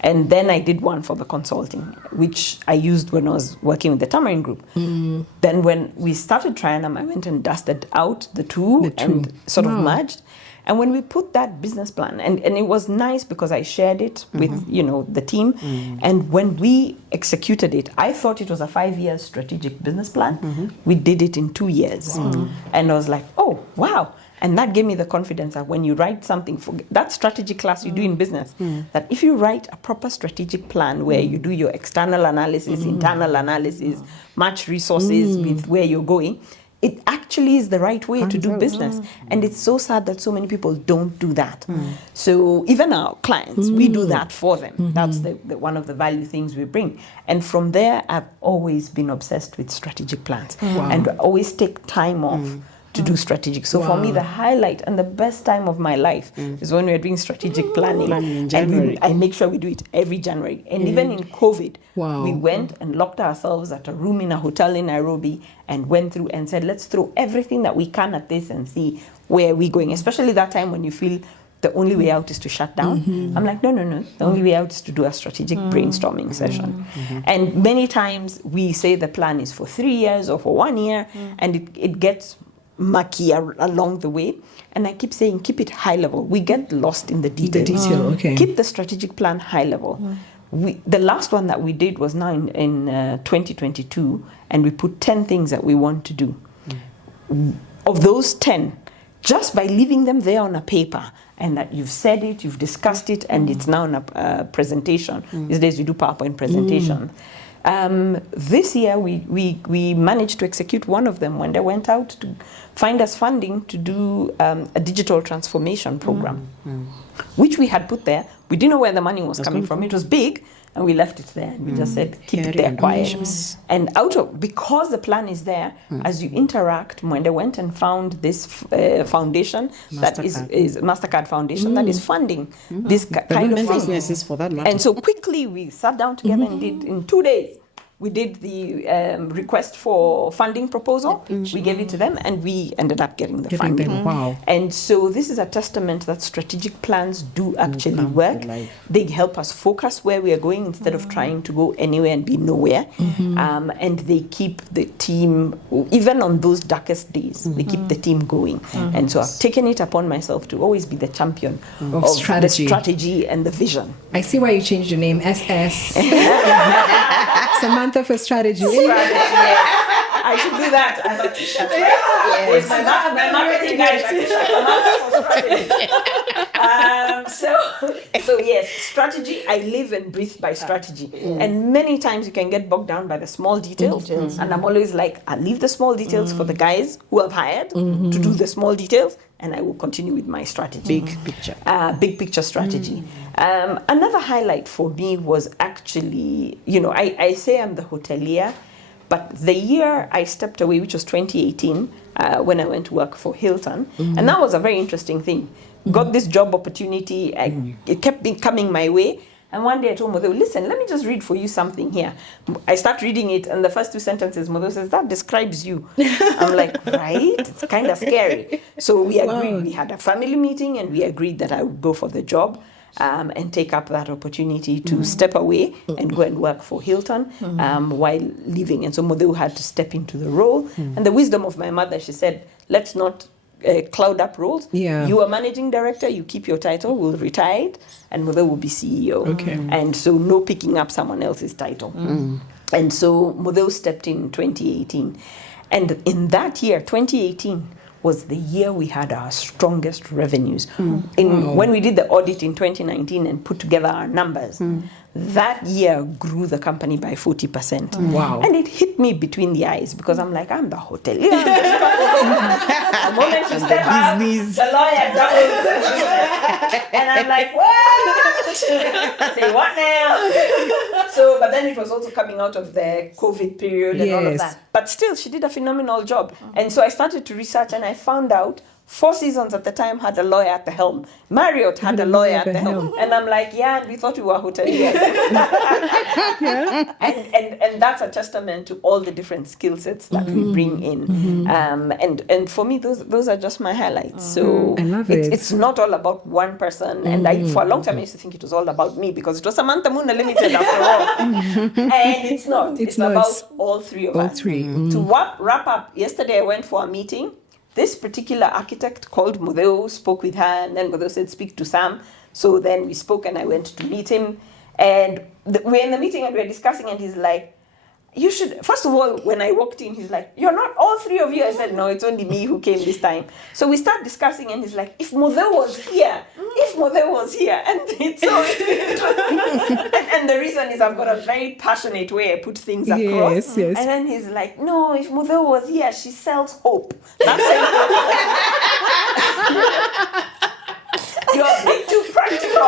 And then I did one for the consulting, which I used when I was working with the Tamarind Group. Then when we started Trianum, I went and dusted out the two and sort of merged. And when we put that business plan, and it was nice because I shared it with the team. And when we executed it, I thought it was a 5-year strategic business plan. We did it in 2 years. And I was like, oh, wow. And that gave me the confidence that when you write something, for that strategy class you do in business, that if you write a proper strategic plan where you do your external analysis, internal analysis, match resources with where you're going, it actually is the right way to do business. And it's so sad that so many people don't do that. So even our clients, we do that for them. That's the one of the value things we bring. And from there, I've always been obsessed with strategic plans and always take time off to do strategic. So for me, the highlight and the best time of my life is when we're doing strategic planning in January. And I make sure we do it every January. And even in COVID, we went and locked ourselves at a room in a hotel in Nairobi and went through and said, let's throw everything that we can at this and see where we're going. Especially that time when you feel the only way out is to shut down. I'm like, no. The only way out is to do a strategic brainstorming session. And many times we say the plan is for 3 years or for 1 year, and it gets murky along the way. And I keep saying, keep it high level. We get lost in the detail. Keep the strategic plan high level. The last one that we did was now in 2022, and we put 10 things that we want to do. Of those 10, just by leaving them there on a paper, and that you've said it, you've discussed it, and it's now in a presentation. These days we do PowerPoint presentation. This year we managed to execute one of them when they went out to find us funding to do a digital transformation program, which we had put there. We didn't know where the money was coming from. It was big, and we left it there. And we just said, keep it there quiet. And because the plan is there, as you interact, Mwende went and found this foundation that is MasterCard Foundation that is funding this kind of businesses for that matter. And so quickly we sat down together and did in 2 days. we did the request for funding proposal. We gave it to them, and we ended up getting the funding. Wow. And so this is a testament that strategic plans do actually work. They help us focus where we are going instead of trying to go anywhere and be nowhere. And they keep the team, even on those darkest days, they keep the team going. And so I've taken it upon myself to always be the champion of strategy. the strategy and the vision. I see why you changed your name, SS. Samantha for strategy. I should do that as a t-shirt. Yes. My marketing guy so yes, strategy. I live and breathe by strategy. And many times you can get bogged down by the small details. And I'm always like, I'll leave the small details for the guys who I've hired to do the small details, and I will continue with my strategy. Big picture strategy. Another highlight for me was actually, I say I'm the hotelier, but the year I stepped away, which was 2018, when I went to work for Hilton, and that was a very interesting thing. Got this job opportunity, it kept coming my way, and one day I told Mutheu, listen, let me just read for you something here. I start reading it, and the first 2 sentences, Mutheu says, that describes you. I'm like, right? It's kind of scary. So we agreed, we had a family meeting, and we agreed that I would go for the job. And take up that opportunity to step away and go and work for Hilton while leaving. And so Mutheu had to step into the role. And the wisdom of my mother, she said, let's not cloud up roles. You are managing director, you keep your title, we'll retire it, and Mutheu will be CEO. And so no picking up someone else's title. And so Mutheu stepped in 2018. And in that year, 2018, was the year we had our strongest revenues. When we did the audit in 2019 and put together our numbers, that year grew the company by 40%. Wow. And it hit me between the eyes because I'm like, I'm the hotelier. The moment you step up, the lawyer doubles the business. And I'm like, what? Say what now? So, but then it was also coming out of the COVID period and all of that. But still, she did a phenomenal job. And so I started to research, and I found out Four Seasons at the time had a lawyer at the helm. Marriott had a lawyer at the helm. And I'm like, and we thought we were hoteliers. And that's a testament to all the different skill sets that we bring in. And for me, those are just my highlights. So I love it. It's not all about one person. And for a long time, I used to think it was all about me because it was Samantha Muna Limited after all. And it's not. It's about all three of us. To wrap up, yesterday I went for a meeting. This particular architect called Mutheu, spoke with her, and then Mutheu said, speak to Sam. So then we spoke, and I went to meet him. And we're in the meeting, and we're discussing, and he's like, you should, first of all, when I walked in, he's like, you're not all three of you. I said, no, it's only me who came this time. So we start discussing, and he's like, if Mutheu was here, and it's so and the reason is I've got a very passionate way I put things across. Yes. And then he's like, no, if Mutheu was here, she sells hope. That's it. You're a bit too practical.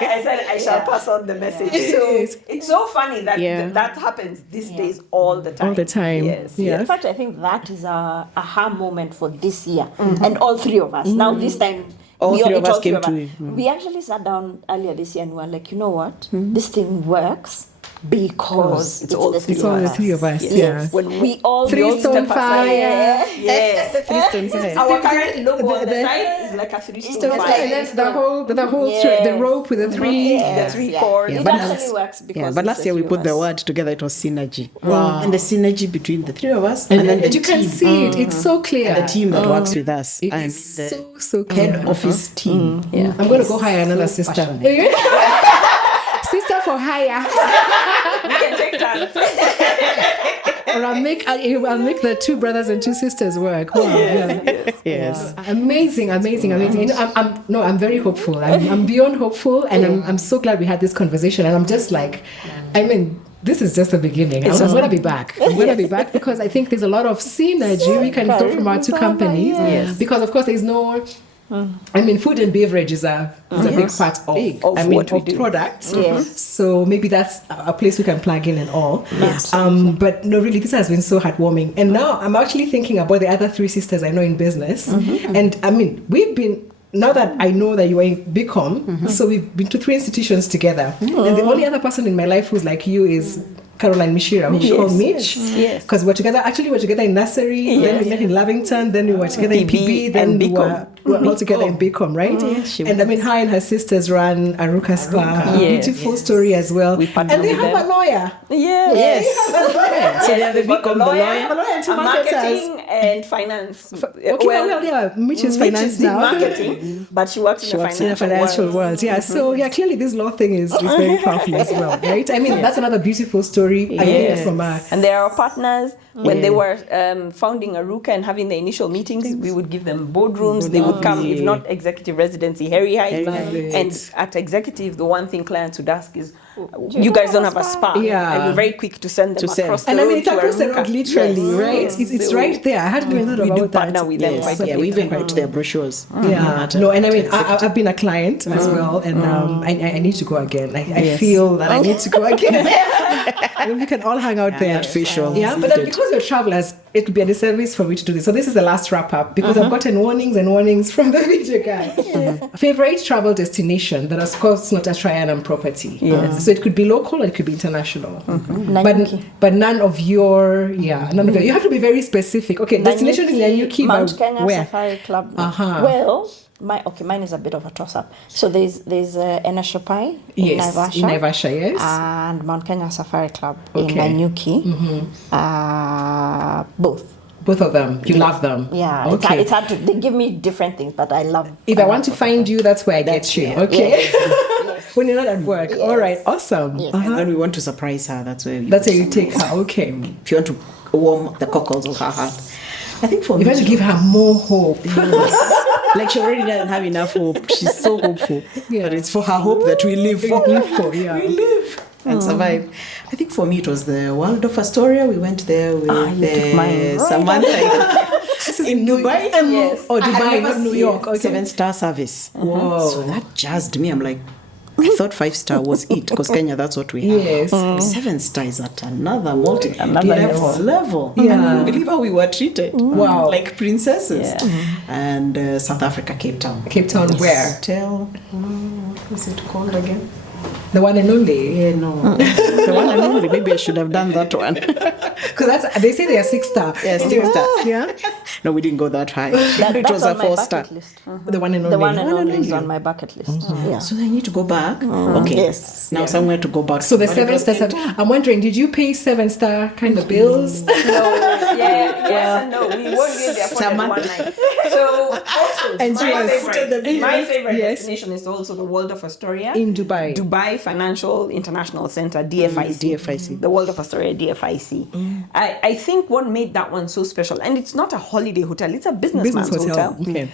I said, I shall pass on the message. So it's so funny that that happens these days all the time. All the time. Yes. In fact, I think that is a aha moment for this year. And all three of us. Now, this time, all three of us came to it. We actually sat down earlier this year and we were like, you know what? This thing works because it's all the three of us. Yes. When we all Three Stone Fire. Yes. 3 Stone Fire. Our current logo on the side is like a 3 Stone Fire. And that's the whole the rope with the three. The three chords. It actually works because but last year we put the word together, it was synergy. Wow. And the synergy between the three of us and then the you can see it. It's so clear. And the team that works with us. It And is the so clear. head office team. I'm going to go hire another sister. Sister for hire. We can take turns. Or I'll make the 2 brothers and 2 sisters work. Wow. Yes. Amazing. You know, I'm very hopeful. I'm beyond hopeful, and I'm so glad we had this conversation. And I'm just like, I mean, this is just the beginning. I'm going to be back. I'm going to be back because I think there's a lot of synergy we can go from our 2 companies. Yes. Because of course there's no. I mean, food and beverage is a big part of products. Yes. So maybe that's a place we can plug in and all. Yes. But no, really, this has been so heartwarming. And now I'm actually thinking about the other 3 sisters I know in business. And I mean, we've been now that I know that you were in BCom, so we've been to 3 institutions together. And the only other person in my life who's like you is Caroline Mishira, who we call Mitch. Yes. Because we're together in nursery, then we met in Lavington, then we were together in PB, then we were all together in BCom, right? And I mean, her and her sisters ran Aruka Spa. Yes. Beautiful story as well. And they have a lawyer. Yes. So they are the BCom, the lawyer. And two Marketing and finance. Okay, Mitch is finance now. Marketing, but she works in the financial world. Yeah. So clearly this law thing is very powerful as well, right? I mean, that's another beautiful story. Again, from and they are our partners. When they were founding Aruka and having the initial meetings, we would give them boardrooms. They would come, if not executive residency, Heri Heights. And at executive, the one thing clients would ask is, you guys don't have a spa. And we're very quick to send them across the road. And I mean, it's across the road, literally, right? It's right there. I hadn't even thought about that. We do partner with them. We even write their brochures. No, and I mean, I've been a client as well, and I need to go again. I feel that I need to go again. I mean, we can all hang out there. Official. Yeah, but then because we're travelers, it would be a disservice for me to do this. So this is the last wrap up because I've gotten warnings and warnings from the video guy. Favorite travel destination that is, of course, not a Trianum property. So it could be local or it could be international. But none of your, you have to be very specific. Okay, destination is Nanyuki, Mount Kenya where? Safari Club. Well, mine is a bit of a toss-up. So there's Eneshapai in Naivasha. In Naivasha, yes. And Mount Kenya Safari Club in Nanyuki. Both of them. You love them. Yeah. Okay. It's hard to, they give me different things, but I love. If I want to find you, that's where I get you. Okay. When you're not at work. All right. Awesome. And when we want to surprise her, that's where you take her. Okay. If you want to warm the cockles of her heart. I think for me, you want to give her more hope. Like she already doesn't have enough hope. She's so hopeful. But it's for her hope that we live for. We live and survive. I think for me it was the world of Astoria. We went there with Samantha in Dubai. Dubai, not New York. 7-star service. Whoa. So that jazzed me. I'm like, I thought 5-star was it because Kenya, that's what we have. Yes. 7-star is at another level. Yeah. I can't believe how we were treated. Wow. Like princesses. And South Africa, Cape Town. Cape Town where? Hotel. What was it called again? The one and only. Yeah, no. The one and only. Maybe I should have done that one. Because they say they are 6-star. Yes, 6-star. Yeah. No, we didn't go that high. It was a 4-star. The one and only. The one and only is on my bucket list. So I need to go back. Okay. Yes. Now somewhere to go back. So the 7-star. I'm wondering, did you pay 7-star kind of bills? No. Yes and no. We won't get there for one night. So also, my favorite destination is also the World of Astoria. In Dubai. Dubai Financial International Center, DFIC. The World of Astoria, DFIC. I think what made that one so special, and it's not a holiday hotel, it's a businessman's hotel. Okay.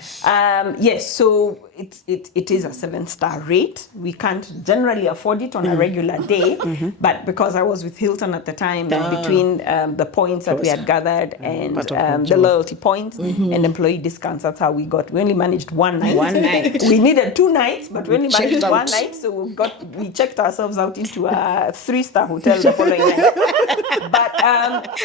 Yes, so it is a 7-star rate. We can't generally afford it on a regular day, but because I was with Hilton at the time, and between the points that we had gathered and the loyalty points and employee discounts, that's how we only managed one night. We needed 2 nights, but we only managed one night, so we checked ourselves out into a 3-star hotel the following night. But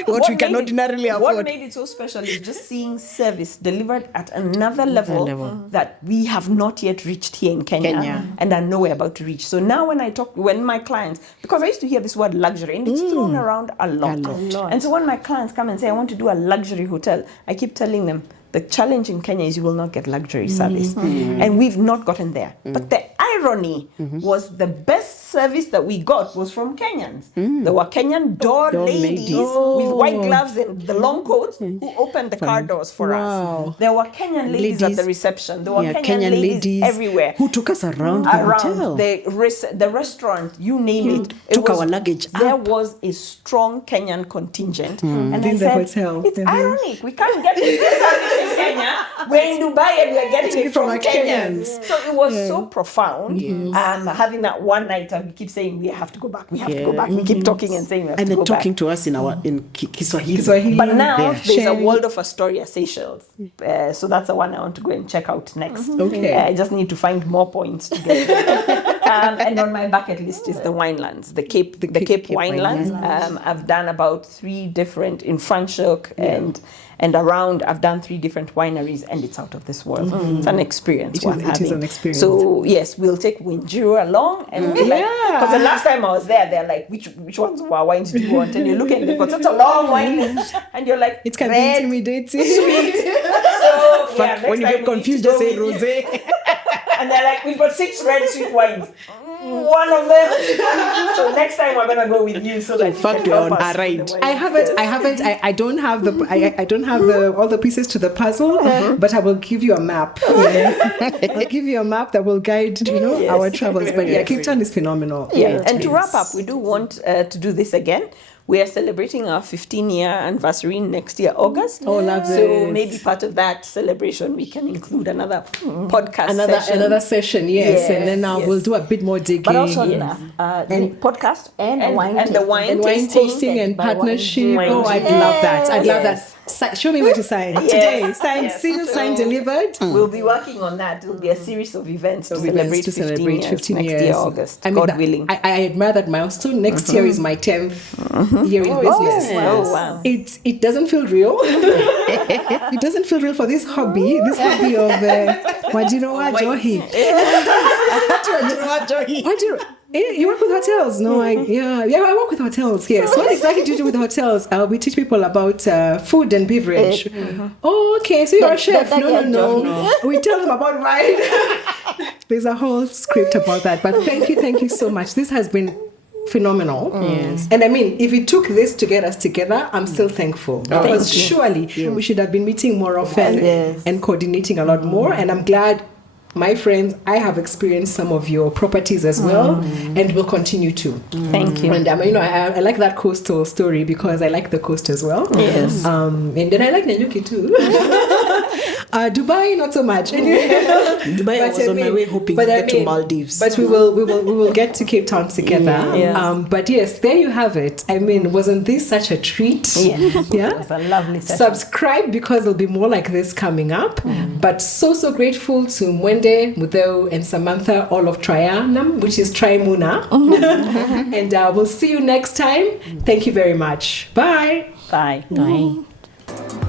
what we can ordinarily afford. What made it so special is just seeing service delivered at another level that we have not yet reached here in Kenya. And are nowhere about to reach. So now when my clients, because I used to hear this word luxury and it's thrown around a lot. And so when my clients come and say, I want to do a luxury hotel, I keep telling them, the challenge in Kenya is you will not get luxury service. And we've not gotten there. But the irony was the best service that we got was from Kenyans. There were Kenyan door ladies with white gloves and the long coats who opened the car doors for us. There were Kenyan ladies at the reception. There were Kenyan ladies everywhere. Who took us around the hotel. The restaurant, you name it. Took our luggage up. There was a strong Kenyan contingent. And I in said, the hotel. it's ironic. We can't get this service in Kenya. We're in Dubai and we're getting it from Kenyans. So it was so profound. Having that one night, we keep saying we have to go back. We have to go back. We keep talking and saying we have to go back. And they're talking to us in Kiswahili. But now there's a World of Astoria, Seychelles. So that's the one I want to go and check out next. Okay. I just need to find more points to get there. And on my bucket list is the winelands, the Cape winelands. I've done about 3 different in Franschhoek and around. I've done 3 different wineries, and it's out of this world. It's an experience worth having. It is an experience. So yes, we'll take Winjiro along, and we'll because the last time I was there, they're like, which ones of our wines do you want? And you're looking, they've got such a long wine list, and you're like, It can be red, intimidating. sweet. So yeah, When you get confused, just say rosé. and they're like, we've got 6 red sweet wines. One of them. So next time we're gonna go with you so that you can help us. Right. I don't have I don't have all the pieces to the puzzle, but I will give you a map. I'll give you a map that will guide our travels. But yeah, Cape Town is phenomenal. Yeah, and to wrap up, we do want to do this again. We are celebrating our 15-year anniversary next year, August. Oh, love So it. maybe part of that celebration, we can include another podcast session. Another session, yes. And then we'll do a bit more digging. But also the podcast and wine and the wine tasting and partnership. wine Oh, I'd tasting. love that. I'd love that. Show me where to sign. Today, sign, Yes. seal, sign, delivered. We'll be working on that. It will be a series of events to celebrate 15 years next year, August, God willing. I admire that milestone. Next year is my 10th year in business. Oh, wow. It doesn't feel real. It doesn't feel real for this hobby of Wajiro Johi. You work with hotels? No, I work with hotels. Yes. What exactly do you do with hotels? We teach people about food and beverage. Oh, okay. So you're a chef? No. We tell them about wine. There's a whole script about that. But thank you so much. This has been phenomenal. Yes. And I mean, if it took this to get us together, I'm still thankful. Because surely we should have been meeting more often and coordinating a lot more. And I'm glad, my friends, I have experienced some of your properties as well, and will continue to. Thank you. And I like that coastal story because I like the coast as well. Yes. And then I like Nanyuki too. Dubai, not so much. Dubai, I was on my way hoping to get to Maldives. But we will get to Cape Town together. Yeah. But yes, there you have it. I mean, wasn't this such a treat? Yeah. Yeah. It was a lovely session. Subscribe because there'll be more like this coming up. But so grateful to Mwende, Mutheu, and Samantha, all of Trianum, which is Muna. And we'll see you next time. Thank you very much. Bye. Bye. Bye.